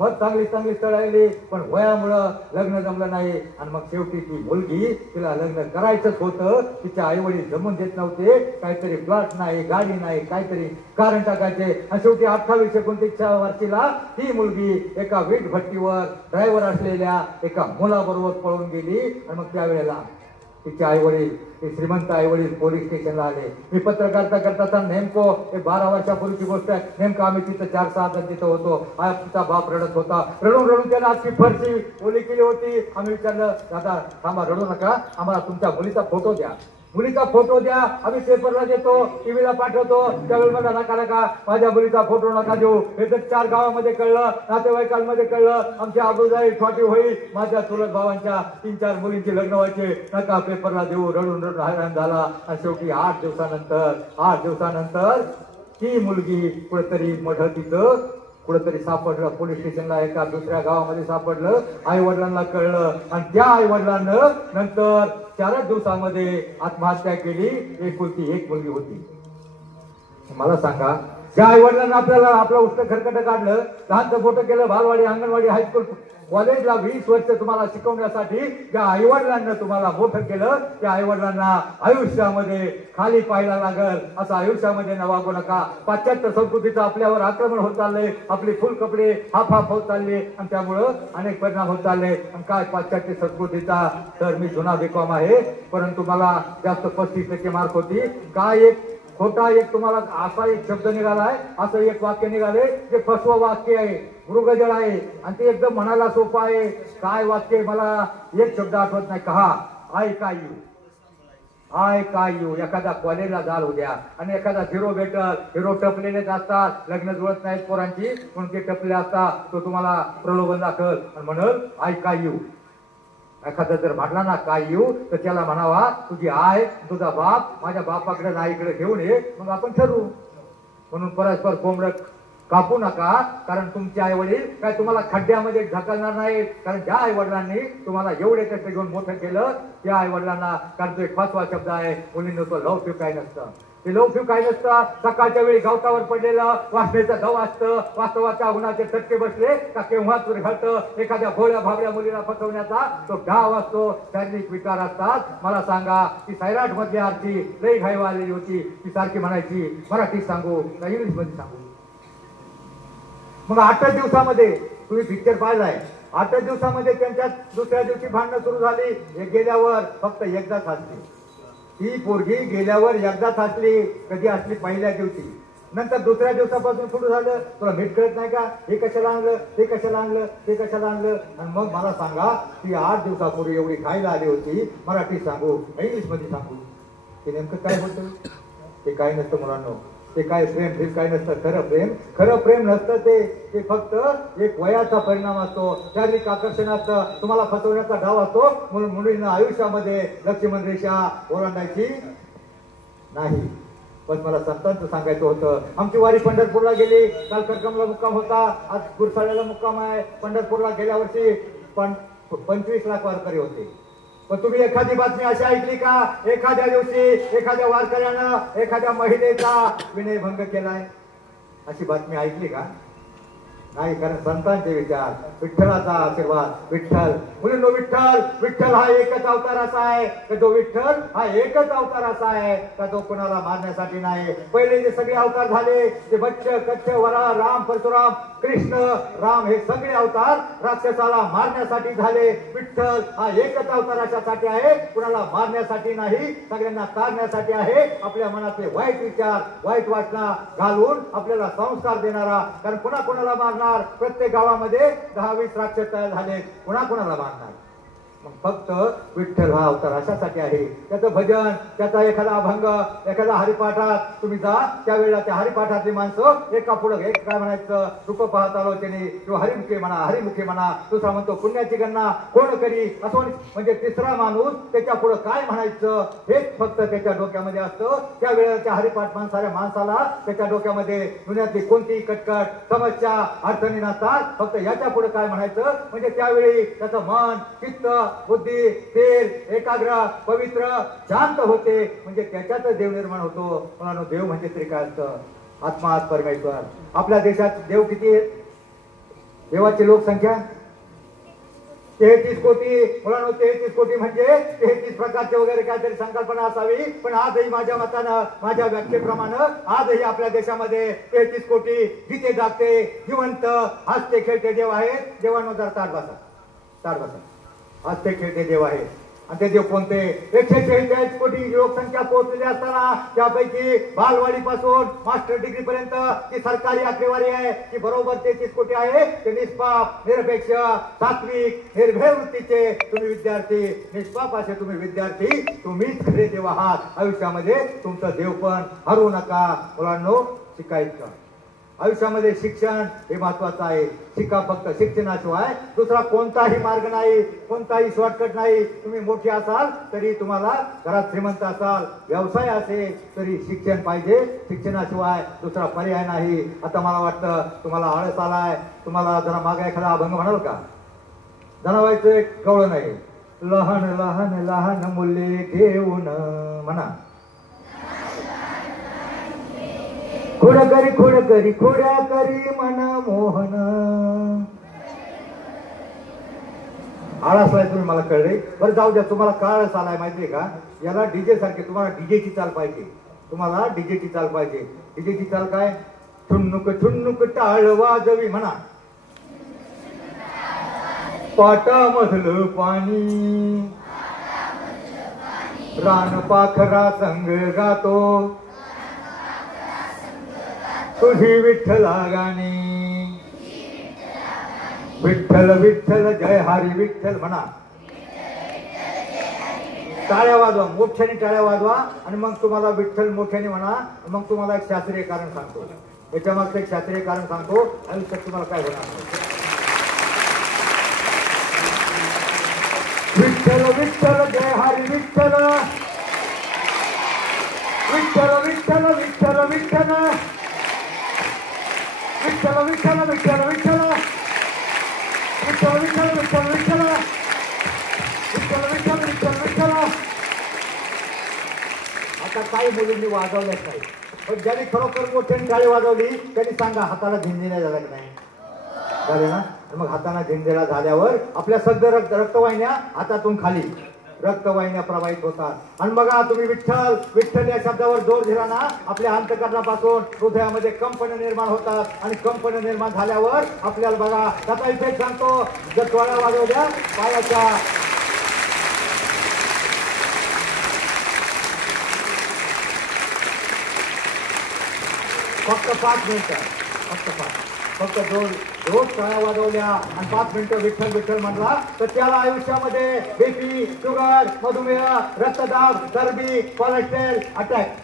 मग चांगली स्थळं, पण वयामुळं लग्न जमलं नाही. आणि मग शेवटी ती मुलगी, तिला लग्न करायचंच होतं, तिच्या आई वडील जमून देत नव्हते, काहीतरी प्लॉट नाही, गाडी नाही, काहीतरी कारण टाकायचे. आणि शेवटी 28-29 वर्षीला ती मुलगी एका वीट भट्टीवर ड्रायव्हर असलेल्या एका मुलाबरोबर पळून गेली. आणि मग त्यावेळेला तिचे आई वडील, ते श्रीमंत आई वडील पोलीस स्टेशनला आले. मी पत्रकारिता करता नेमकं 12 वर्षापूर्वीची गोष्ट आहे. नेमकं आम्ही तिथं 4-6 जण तिथं होतो. तिचा बाप रडत होता. रडून त्याला आजची फरशी ओली केली होती. आम्ही विचारलं, दादा थांबा, रडू नका, आम्हाला तुमच्या मुलीचा फोटो द्या. आम्ही पेपरला देतो, टीव्हीला पाठवतो. त्यावेळी मला नका माझ्या मुलीचा फोटो नका देऊ. हे तर 4 गावामध्ये कळलं, नातेवाईकांमध्ये कळलं, आमच्या आबरूजाई छोटी होईल. माझ्या चुलत भावांच्या 3-4 मुलींची लग्न व्हायचे, नका पेपरला देऊ. रडून हैराण झाला. आणि शेवटी 8 दिवसानंतर ती मुलगी कुठेतरी सापडलं. पोलीस स्टेशनला एका दुसऱ्या गावामध्ये सापडलं. आई वडिलांना कळलं आणि त्या आई वडिलांना नंतर 4 दिवसामध्ये आत्महत्या केली. एकुलती एक मुलगी होती. मला सांगा, ज्या आई वडिलांना आपलं उष्ट खरकट काढलं, लहानचं मोठं केलं, बालवाडी, अंगणवाडी, हायस्कूल, कॉलेजला 20 वर्ष तुम्हाला शिकवण्यासाठी ज्या आईवडिलांना तुम्हाला मोठं केलं, त्या आईवडिलांना आयुष्यामध्ये खाली पाहायला लागल असं आयुष्यामध्ये न वागू नका. पाश्चात्य संस्कृतीचं आपल्यावर आक्रमण होत चाललंय. आपले फुल कपडे हाफ होत चालले आणि त्यामुळं अनेक परिणाम होत चालले. आणि काय पाश्चात्य संस्कृतीचा, तर मी जुना बीकॉम आहे, परंतु मला जास्त 35% मार्क होती. काय एक खोटा तुम्हाला असा एक शब्द निघालाय, असं एक वाक्य निघाले जे फसवं वाक्य आहे, मृगजळ आहे आणि ते एकदम म्हणायला सोपं आहे. काय वाक्य, मला एक शब्द आठवत नाही. कहा आय काय यू. एखादा कॉलेजला जाल उद्या आणि एखादा हिरो भेटल, हिरो टपलेलेच असतात, लग्न जुळत नाहीत पोरांची, म्हणून ते टपले असतात, तो तुम्हाला प्रलोभन दाखल आणि म्हणल आय काय यू. एखादा जर म्हटला ना काय येऊ, तर त्याला म्हणावा तुझी आई, तुझा बाप, माझ्या बापाकडे आईकडे घेऊन ये, मग आपण ठरवू. म्हणून परस्पर कोंबड कापू नका, कारण तुमचे आई वडील काय तुम्हाला खड्ड्यामध्ये ढकलणार नाहीत. कारण ज्या आई वडिलांनी तुम्हाला एवढे कष्ट घेऊन मोठं केलं, त्या आई वडिलांना, कारण तो एक फसवा शब्द आहे, मुलींना तो लवफिव काय नसतं. ते लवफिव काय नसतं. सकाळच्या वेळी गवतावर पडलेलं वासनेचं दव असतं, वास्तवाच्या उन्हाचे चटके बसले का केव्हाच घडतं. एखाद्या भोळ्या भाबड्या मुलीला फसवण्याचा तो डाव असतो, शारीरिक विकार असतात. मला सांगा, ती सैराट मधली आरती लई घाईव आलेली होती, ती सारखी म्हणायची मराठीत सांगू का इंग्लिश मध्ये सांगू. मग 8 दिवसामध्ये तुम्ही पिक्चर पाहिलाय, 8 दिवसामध्ये त्यांच्यात दुसऱ्या दिवशी भांडणं सुरू झाली. गेल्यावर फक्त एकदाच हसली. ही पोरगी गेल्यावर एकदाच हसली. कधी हसली? पहिल्या दिवशी. नंतर दुसऱ्या दिवसापासून सुरू झालं, तुला मीठ कळत नाही का, हे कशाला आणलं, ते कशाला आणलं, ते कशाला आणलं. आणि मग मला सांगा, ती 8 दिवसापूर्वी एवढी खायला आली होती, मराठीत सांगू इंग्लिश मध्ये सांगू, ते नेमकं काय होतं? ते काय नसतं मुलांना, ते काय प्रेम काय नसतं. खरं प्रेम नसतं. ते फक्त एक वयाचा परिणाम असतो, शारीरिक आकर्षण असतं, तुम्हाला फसवण्याचा डाव असतो. म्हणून मुलींना आयुष्यामध्ये लक्ष्मण रेषा ओलांडायची नाही. पण मला संतांचं सांगायचं होतं. आमची वारी पंढरपूरला गेली, काल करकमला मुक्काम होता, आज गुरसाळ्याला मुक्काम आहे. पंढरपूरला गेल्या वर्षी 25 लाख वारकरी होते. पण तुम्ही एखादी बातमी अशी ऐकली का, एखाद्या दिवशी एखाद्या वारकऱ्यानं एखाद्या महिलेचा विनयभंग केलाय? अशी बातमी ऐकली का? नाही, कारण संतांचे विचार, विठ्ठलाचा आशीर्वाद, विठ्ठल मुलींनो, विठ्ठल विठ्ठल हा एकच अवतार असा आहे की जो विठ्ठल हा एकच अवतार असा आहे का जो कुणाला मारण्यासाठी नाही. पहिले जे सगळे अवतार झाले ते बच्च कच्छ वरा राम परशुराम कृष्ण राम हे सगळे अवतार राक्षसाला मारण्यासाठी झाले. विठ्ठल हा एकच अवतार अशासाठी आहे, कुणाला मारण्यासाठी नाही, सगळ्यांना काढण्यासाठी आहे. आपल्या मनातले वाईट विचार वाईट वाटणा घालून आपल्याला संस्कार देणारा. कारण कुणा कुणाला मारणार, प्रत्येक गावामध्ये 10-20 राक्षस तयार झाले, कुणा कुणाला मारणार. मग फक्त विठ्ठल हा अवतार अशासाठी आहे. त्याचं भजन, त्याचा एखादा अभंग, एखादा हरिपाठात तुम्ही जा, त्यावेळेला त्या हरिपाठातली माणसं एका पुढं एक काय म्हणायचं, रूप पाहत आलो त्याने, किंवा हरिमुखे म्हणा हरिमुखे म्हणा, दुसरा म्हणतो पुण्याची गणना कोण करी, असं म्हणजे तिसरा माणूस त्याच्या पुढं काय म्हणायचं हेच फक्त त्याच्या डोक्यामध्ये असतं. त्यावेळेला त्या हरिपाठ माणसाच्या माणसाला त्याच्या डोक्यामध्ये दुनियातली कोणतीही कटकट समस्या अडचणी नसतात. फक्त याच्या पुढे काय म्हणायचं म्हणजे त्यावेळी त्याचं मन चित्त बुद्धी स्थिर एकाग्र पवित्र शांत होते. म्हणजे त्याच्यातच देव निर्माण होतो. मुलांनो, देव म्हणजे तरी काय असतं, आत्मा आत परमेश्वर. आपल्या देशात देव किती आहेत? देवाची लोकसंख्या 33 कोटी. मुलांनो, 33 कोटी म्हणजे 33 प्रकारचे वगैरे काहीतरी संकल्पना असावी. पण आजही माझ्या मतानं, माझ्या व्याख्येप्रमाणे आजही आपल्या देशामध्ये 33 कोटी जिथे जागते जिवंत हसते खेळते देव आहेत. देवांनो जर ताट बसा हसते खेळते देव आहेत. आणि ते देव कोणते? 146 कोटी लोकसंख्या पोहोचलेली असताना त्यापैकी बालवाडीपासून मास्टर डिग्री पर्यंत जी सरकारी आकडेवारी आहे ती बरोबर 33 कोटी आहे. ते निष्पाप निरपेक्ष सात्विक निर्भय वृत्तीचे तुम्ही विद्यार्थी, निष्पाप असे तुम्ही विद्यार्थी, तुम्हीच खरे देव आहात. आयुष्यामध्ये तुमचं देव पण हरवू नका. मुलांनो, शिकायचं. आयुष्यामध्ये शिक्षण हे महत्वाचं आहे. शिका, फक्त शिक्षणाशिवाय दुसरा कोणताही मार्ग नाही, कोणताही शॉर्टकट नाही. तुम्ही मोठे असाल तरी तुम्हाला घरात श्रीमंत असाल, व्यवसाय असेल तरी शिक्षण पाहिजे. शिक्षणाशिवाय दुसरा पर्याय नाही. आता मला वाटतं तुम्हाला आळस आलाय, तुम्हाला जरा मागे एखादा अभंग म्हणाल का? जनावायचं एक कवळं नाही, लहान लहान लहान मुले घेऊन म्हणा, खोड्या करी मन मोहन. आळसलाय तुम्ही, मला कळले. बरं जाऊ द्या, तुम्हाला काळच आलाय माहितीये का? याला डीजे सारखे तुम्हाला डीजेची चाल पाहिजे. तुम्हाला डीजेची चाल पाहिजे. डीजेची चाल काय? ठुन्नुक ठुन्नुक टाळ वाजवी म्हणा, पाटामधलं पाणी रान पाखरा संग गातो, तुझी विठ्ठला गाणी, विठ्ठल विठ्ठल जय हरी विठ्ठल म्हणा. टाळ्या वाजवा, मोठ्याने टाळ्या वाजवा. आणि मग तुम्हाला विठ्ठल मोठ्याने म्हणा. मग तुम्हाला एक शास्त्रीय कारण सांगतो. याच्या मागचं एक शास्त्रीय कारण सांगतो. आयुष्यात तुम्हाला काय होणार. विठ्ठल विठ्ठल जय हरी विठ्ठल, विठ्ठल विठ्ठल विठ्ठल विठ्ठल, विठ्ठल विठ्ठल विठ्ठल विठ्ठल, विठ्ठल विठ्ठल विठ्ठल विठ्ठल, विठ्ठल विठ्ठल विठ्ठल विठ्ठल. आता काही मुलींनी वाजवल्याच नाही, पण ज्यांनी खरोखर मोठ्याने टाळी वाजवली त्यांनी सांगा हाताला झिंजिण्या झाल्या की नाही? झाले ना? मग हाताला झिंजिण्या झाल्यावर आपल्या सगळ्या रक्तवाहिन्या हातातून खाली रक्तवाहिन्या प्रवाहित होतात. आणि बघा तुम्ही विठ्ठल विठ्ठल या शब्दावर जोर दिला ना, आपल्या अंतःकरणापासून हृदयामध्ये कंपन निर्माण होतात. आणि कंपन निर्माण झाल्यावर आपल्याला बघा त्याचा इफेक्ट सांगतो. जर टोळ्या वाजवल्या पायाच्या, फक्त 5 मिनिटं, फक्त रोज टाळ्या वाजवल्या आणि 5 मिनिटं विठ्ठल विठ्ठल म्हणला तर त्याला आयुष्यामध्ये बीपी शुगर मधुमेह रक्तदाब चरबी कोलेस्ट्रॉल अटॅक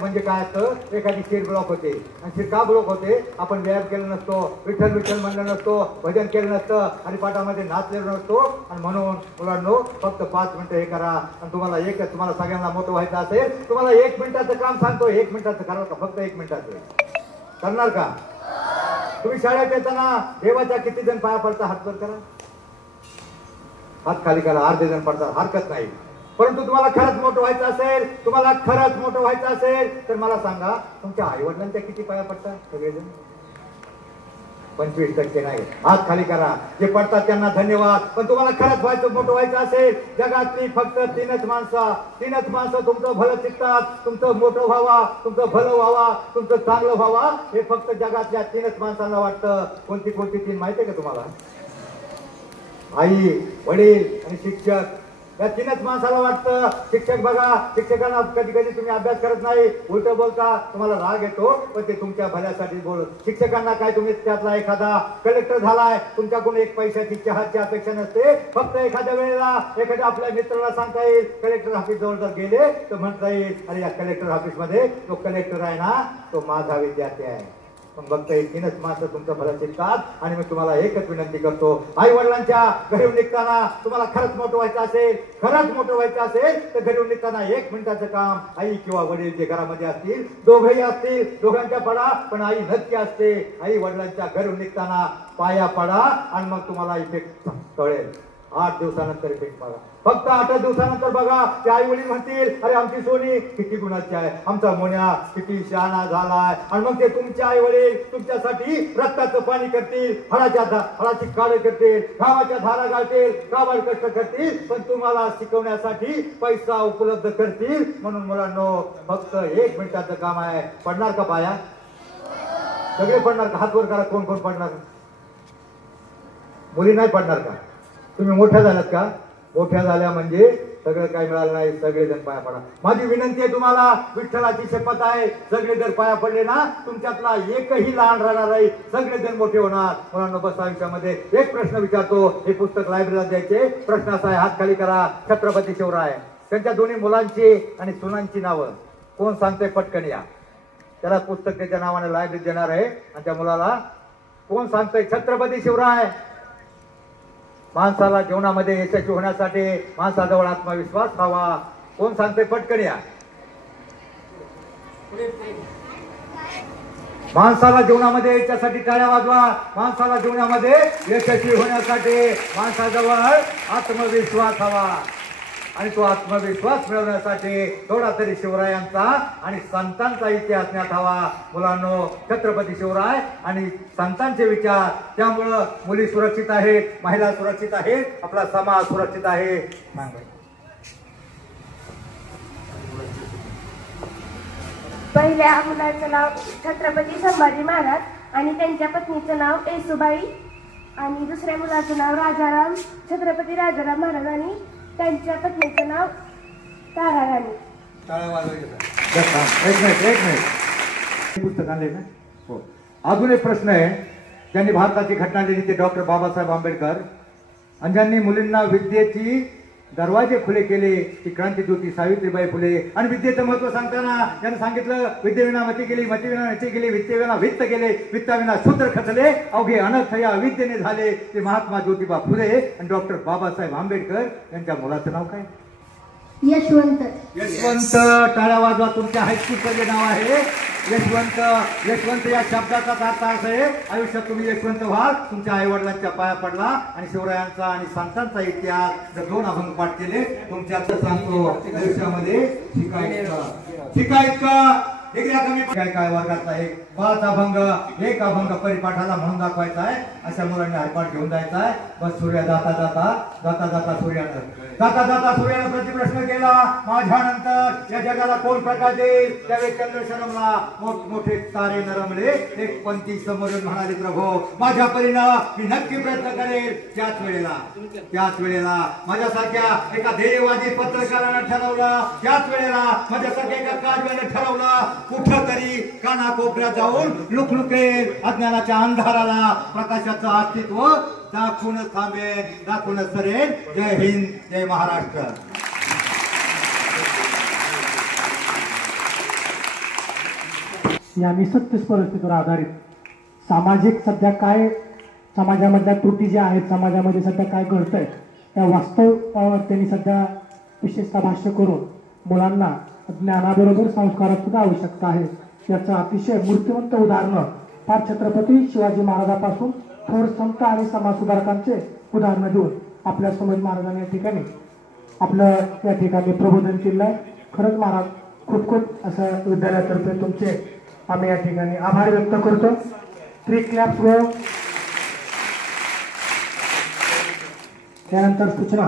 म्हणजे काय असतं? एखादी शिर ब्लॉक होते. आणि शिर का ब्लॉक होते? आपण व्यायाम केला नसतो, विठ्ठल विठ्ठल म्हणलं नसतो, भजन केलं नसतं आणि पाठामध्ये नाचलेलो नसतो. आणि म्हणून मुलांनो फक्त 5 मिनिटं हे करा. आणि तुम्हाला सगळ्यांना मोठं व्हायचं असेल, तुम्हाला 1 मिनिटाचं काम सांगतो. 1 मिनिटाचं कराल का? फक्त 1 मिनिटाचं करणार का? तुम्ही शाळेत येताना देवाच्या किती जण पाया पडता? हात वर करा, हात खाली करा. अर्धे जण पडतात, हरकत नाही. परंतु तुम्हाला खरंच मोठं व्हायचं असेल तर मला सांगा, तुमच्या आई वडिलांच्या किती पाया पडतात? सगळेजण 25% नाही. हात खाली करा. जे पडतात त्यांना धन्यवाद. पण तुम्हाला खरंच व्हायचं, मोठं व्हायचं असेल, जगातली फक्त तीनच माणसं तुमचं भलं चित्तात, तुमचं मोठं व्हावा, तुमचं भलं व्हावा, तुमचं चांगलं व्हावा, हे फक्त जगातल्या तीनच माणसांना वाटतं. कोणती कोणती तीन माहिती आहे का तुम्हाला? आई, वडील आणि शिक्षक. या तीनच माणसाला वाटतं. शिक्षक बघा, शिक्षकांना कधी कधी तुम्ही अभ्यास करत नाही, उलट बोलता, तुम्हाला राग येतो, पण ते तुमच्या भल्यासाठी बोलत. शिक्षकांना काय तुम्ही त्यातला एखादा कलेक्टर झालाय, तुमच्याकडून एक पैशाची चहाची अपेक्षा नसते. फक्त एखाद्या वेळेला एखाद्या आपल्या मित्राला सांगता येईल, कलेक्टर ऑफिस जवळ जर गेले तर म्हणता येईल, अरे या कलेक्टर ऑफिस मध्ये तो कलेक्टर आहे ना, तो माझा विद्यार्थी आहे. पण बघता येईल तीनच माणसं तुमचं भलं चित्तात. आणि मी तुम्हाला एकच विनंती करतो, आई वडिलांच्या घरून निघताना तुम्हाला खरंच मोठं व्हायचं असेल तर घरून निघताना 1 मिनिटाचं काम, आई किंवा वडील जे घरामध्ये असतील, दोघंही असतील, दोघांच्या पडा, पण आई नक्की असते. आई वडिलांच्या घरून निघताना पाया पडा आणि मग तुम्हाला इफेक्ट कळेल. 8 दिवसानंतर इफेक्ट बघा. फक्त 8 दिवसानंतर बघा, ते आई वडील म्हणतील, अरे आमची सोनी किती गुणाची आहे, आमचा मोन्या किती शहाणा झालाय. आणि मग ते तुमचे आई वडील तुमच्यासाठी रक्ताचं पाणी करतील, फळाची काढ करतील, गावाच्या धारा घालतील, गावात कष्ट करतील, पण तुम्हाला शिकवण्यासाठी पैसा उपलब्ध करतील. म्हणून मुलांनो, फक्त 1 मिनिटाचं काम आहे. पडणार का पाया? सगळे पडणार का? हात वर करा. कोण कोण पडणार? मुली नाही पडणार का? तुम्ही मोठ्या झाल्यात का? मोठ्या झाल्या म्हणजे सगळं काय मिळालं नाही, सगळेजण पाया पडा. माझी विनंती आहे तुम्हाला, विठ्ठलाची शपथ आहे, सगळे जर पाया पडले ना, तुमच्यातला एकही लहान राहणार नाही, सगळेजण मोठे होणार. मुलांना बस आयुष्यामध्ये एक प्रश्न विचारतो, हे पुस्तक लायब्ररीला द्यायचे. प्रश्न असा आहे, हात खाली करा. छत्रपती शिवराय, त्यांच्या दोन्ही मुलांची आणि सुनांची नावं कोण सांगतंय? पटकन या. त्याला पुस्तक त्याच्या नावाने लायब्ररीत देणार आहे. आणि त्या मुलाला कोण सांगतंय? छत्रपती शिवराय. माणसाला जीवनामध्ये यशस्वी होण्यासाठी माणसाजवळ आत्मविश्वास हवा. कोण सांगतंय? पटकन या. माणसाला जीवनामध्ये याच्यासाठी टाळ्या वाजवा. माणसाला जीवनामध्ये यशस्वी होण्यासाठी माणसाजवळ आत्मविश्वास हवा. आणि तो आत्मविश्वास मिळवण्यासाठी थोडा तरी शिवरायांचा आणि संतांचा इतिहास ज्ञात हवा. मुलांनो, छत्रपती शिवराय आणि संतांचे विचार, त्यामुळं मुली सुरक्षित आहेत, महिला सुरक्षित आहेत, आपला समाज सुरक्षित आहे. पहिल्या मुलाचं नाव छत्रपती संभाजी महाराज आणि त्यांच्या पत्नीचं नाव येसूबाई आणि दुसऱ्या मुलाचं नाव राजाराम, छत्रपती राजाराम महाराज आणि त्यांच्या पत्नीचं नाव ताराराणी. पुस्तक आणले ना? हो. अजून एक प्रश्न आहे. ज्यांनी भारताची घटना लिहिली ते डॉक्टर बाबासाहेब आंबेडकर, आणि ज्यांनी मुलींना विद्येची दरवाजे खुले केले ती क्रांतिज्योती सावित्रीबाई फुले. आणि विद्येचं महत्व सांगताना त्यांनी सांगितलं, विद्येविना मती गेली, मतीविना नती गेली, विद्येविना वित्त गेले, वित्ताविना शूद्र खचले, अवघे अनर्थ या विद्येने झाले. ते महात्मा ज्योतिबा फुले आणि डॉक्टर बाबासाहेब आंबेडकर. यांच्या मुलाचं नाव काय? यशवंत. यशवंत. टाळ्या वाजवा. तुमच्या हायस्कूलचं जे नाव आहे यशवंत. यशवंत या शब्दाचा अर्थ असा आहे, आयुष्यात तुम्ही यशवंत व्हाल. तुमच्या आई वडिलांच्या पाया पडला आणि शिवरायांचा आणि संतांचा इतिहास जर 2 अभंग पाठ केले तुमच्या सांगतो आयुष्यामध्ये शिकायचं. काय वर्गातला एक 5 अभंग, 1 अभंग परिपाठाला म्हणून दाखवायचा आहे. अशा मुलांनी हरपाठ घेऊन जायचा आहे. बस सूर्य जाता सूर्यानं प्रतिप्रश्न केला, माझ्यानंतर या जगाला कोण प्रकाश देईल? त्यावेळी चंद्र शरमला, मोठमोठे तारे नरमले, एक पंथी समोरून म्हणाले, प्रभो माझ्या परीनं मी नक्की प्रयत्न करेल. त्याच वेळेला माझ्यासारख्या एका ध्येयवादी पत्रकारानं ठरवलं, त्याच वेळेला माझ्यासारख्या एका काजव्याने ठरवलं, कुठं तरी कानाकोपऱ्यात जाऊन लुकलुकेल अज्ञानाच्या अंधाराला प्रकाशाचं अस्तित्व दाखवूनच थांबेल, दाखवूनच सरेल. जय हिंद, जय महाराष्ट्र. या सत्य परिस्थितीवर आधारित सामाजिक सध्या काय समाजामधल्या त्रुटी ज्या आहेत, समाजामध्ये सध्या काय घडतंय त्या वास्तवावर त्यांनी सध्या विशेषतः भाष्य करून मुलांना ज्ञानाबरोबर संस्कारात सुद्धा आवश्यकता आहे याचं अतिशय मूर्तिमंत उदाहरणं फार छत्रपती शिवाजी महाराजांपासून थोर संत आणि समाजसुधारकांचे उदाहरणं देऊन आपल्या समज महाराजांनी या ठिकाणी आपलं या ठिकाणी प्रबोधन केलं आहे. खरंच महाराज खूप खूप असं विद्यालयातर्फे तुमचे आम्ही या ठिकाणी आभार व्यक्त करतो. 3 क्लॅप्स त्यानंतर सूचना